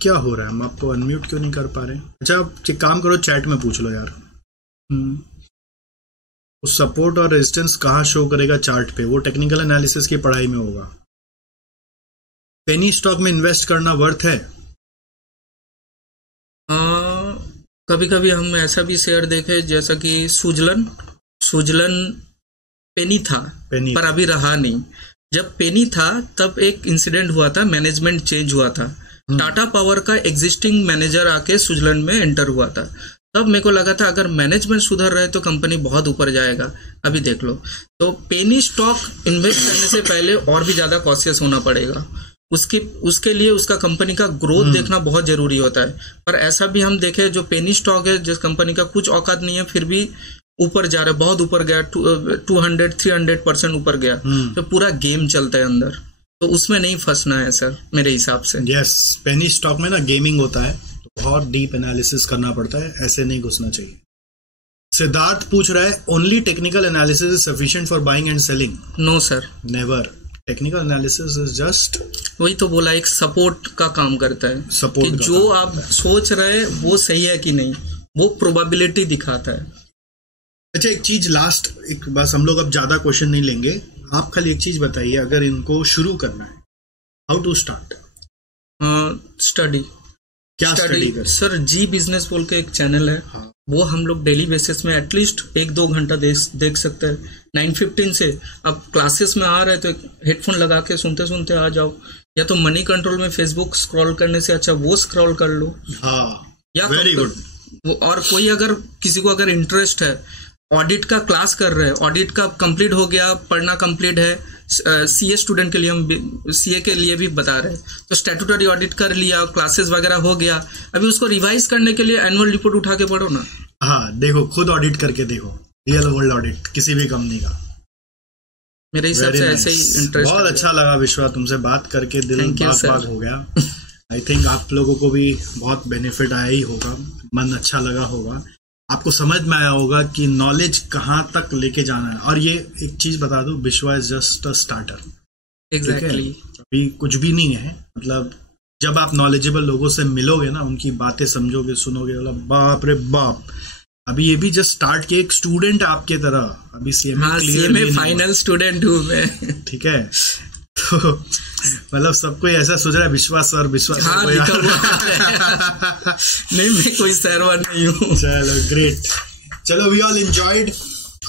क्या हो रहा है, हम आपको अनम्यूट क्यों नहीं कर पा रहे? अच्छा आप काम करो, चैट में पूछ लो यार। उस सपोर्ट और रेजिस्टेंस कहाँ शो करेगा चार्ट पे? वो टेक्निकल एनालिसिस की पढ़ाई में होगा। पेनी स्टॉक में इन्वेस्ट करना वर्थ है? कभी कभी हम ऐसा भी शेयर देखे जैसा कि सुजलन पेनी था पर अभी रहा नहीं। जब पेनी था तब एक इंसिडेंट हुआ था, मैनेजमेंट चेंज हुआ था, टाटा पावर का एग्जिस्टिंग मैनेजर आके स्विट्जरलैंड में एंटर हुआ था। तब मेरे को लगा था अगर मैनेजमेंट सुधर रहे तो कंपनी बहुत ऊपर जाएगा। अभी देख लो, तो पेनी स्टॉक इन्वेस्ट करने से पहले और भी ज्यादा कॉशियस होना पड़ेगा। उसके लिए उसका कंपनी का ग्रोथ देखना बहुत जरूरी होता है। पर ऐसा भी हम देखे जो पेनी स्टॉक है, जिस कंपनी का कुछ औकात नहीं है फिर भी ऊपर जा रहा है, बहुत ऊपर गया, 200-300% ऊपर गया, तो पूरा गेम चलता है अंदर। तो उसमें नहीं फंसना है सर मेरे हिसाब से। यस, पेनी स्टॉक में ना गेमिंग होता है, तो बहुत डीप एनालिसिस करना पड़ता है, ऐसे नहीं घुसना चाहिए। सिद्धार्थ पूछ रहा है only technical analysis is sufficient for buying and selling? No sir, never. Technical analysis is just, वही तो बोला, एक सपोर्ट का काम करता है। सपोर्ट कि जो आप सोच रहे वो सही है कि नहीं, वो प्रोबेबिलिटी दिखाता है। अच्छा एक चीज लास्ट, एक बस, हम लोग अब ज्यादा क्वेश्चन नहीं लेंगे, आप खाली एक चीज बताइए, अगर इनको शुरू करना है, हाउ टू स्टार्ट? स्टडी। क्या स्टडी? सर जी बिजनेस बोल के एक चैनल है, हाँ। वो हम लोग डेली बेसिस में एटलीस्ट 1-2 घंटा देख सकते हैं 9:15 से। अब क्लासेस में आ रहे तो हेडफोन लगा के सुनते सुनते आ जाओ, या तो मनी कंट्रोल में फेसबुक स्क्रॉल करने से अच्छा वो स्क्रॉल कर लो। हाँ, या वेरी गुड। और कोई अगर किसी को अगर इंटरेस्ट है, ऑडिट का क्लास कर रहे हैं, ऑडिट का कंप्लीट हो गया, पढ़ना कंप्लीट है, सीए स्टूडेंट के लिए हम सीए के लिए भी बता रहे हैं, तो स्टैट्यूटरी ऑडिट कर लिया, क्लासेस वगैरह हो गया, अभी उसको रिवाइज करने के लिए एनुअल रिपोर्ट उठा के पढ़ो ना। हाँ देखो, खुद ऑडिट करके देखो, रियल वर्ल्ड ऑडिट किसी भी कंपनी का। मेरे हिसाब से ऐसे ही इंटरेस्ट। बहुत अच्छा लगा विश्वा, तुमसे बात करके दिल बाग हो गया। आई थिंक आप लोगों को भी बहुत बेनिफिट आया ही होगा, मन अच्छा लगा होगा, आपको समझ में आया होगा कि नॉलेज कहाँ तक लेके जाना है। और ये एक चीज बता दूं, विश्वा is just a starter. Exactly, अभी कुछ भी नहीं है, मतलब जब आप नॉलेजेबल लोगों से मिलोगे ना, उनकी बातें समझोगे, सुनोगे, मतलब बाप रे बाप, अभी ये भी जस्ट स्टार्ट के एक स्टूडेंट आपके तरह, अभी सीएमए फाइनल स्टूडेंट हूँ मैं। ठीक है, तो मतलब सबको ऐसा सोच रहा है विश्वास और विश्वास। हाँ, नहीं मैं कोई सर्वर नहीं हूँ। चलो ग्रेट, चलो we all enjoyed.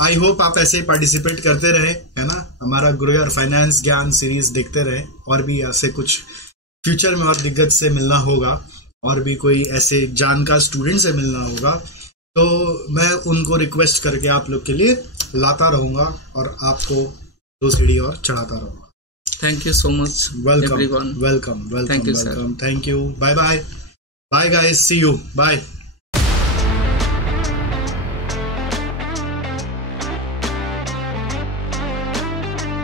I hope आप ऐसे पार्टिसिपेट करते रहे, है ना, हमारा ग्रो योर फाइनेंस ज्ञान सीरीज देखते रहे, और भी ऐसे कुछ फ्यूचर में और दिग्गज से मिलना होगा, और भी कोई ऐसे जानकार स्टूडेंट से मिलना होगा, तो मैं उनको रिक्वेस्ट करके आप लोग के लिए लाता रहूंगा और आपको 2 सीढ़ी और चढ़ाता रहूंगा। Thank you so much, welcome, everyone. Welcome. Thank you, welcome. Thank you. Bye bye. Bye guys. See you. Bye.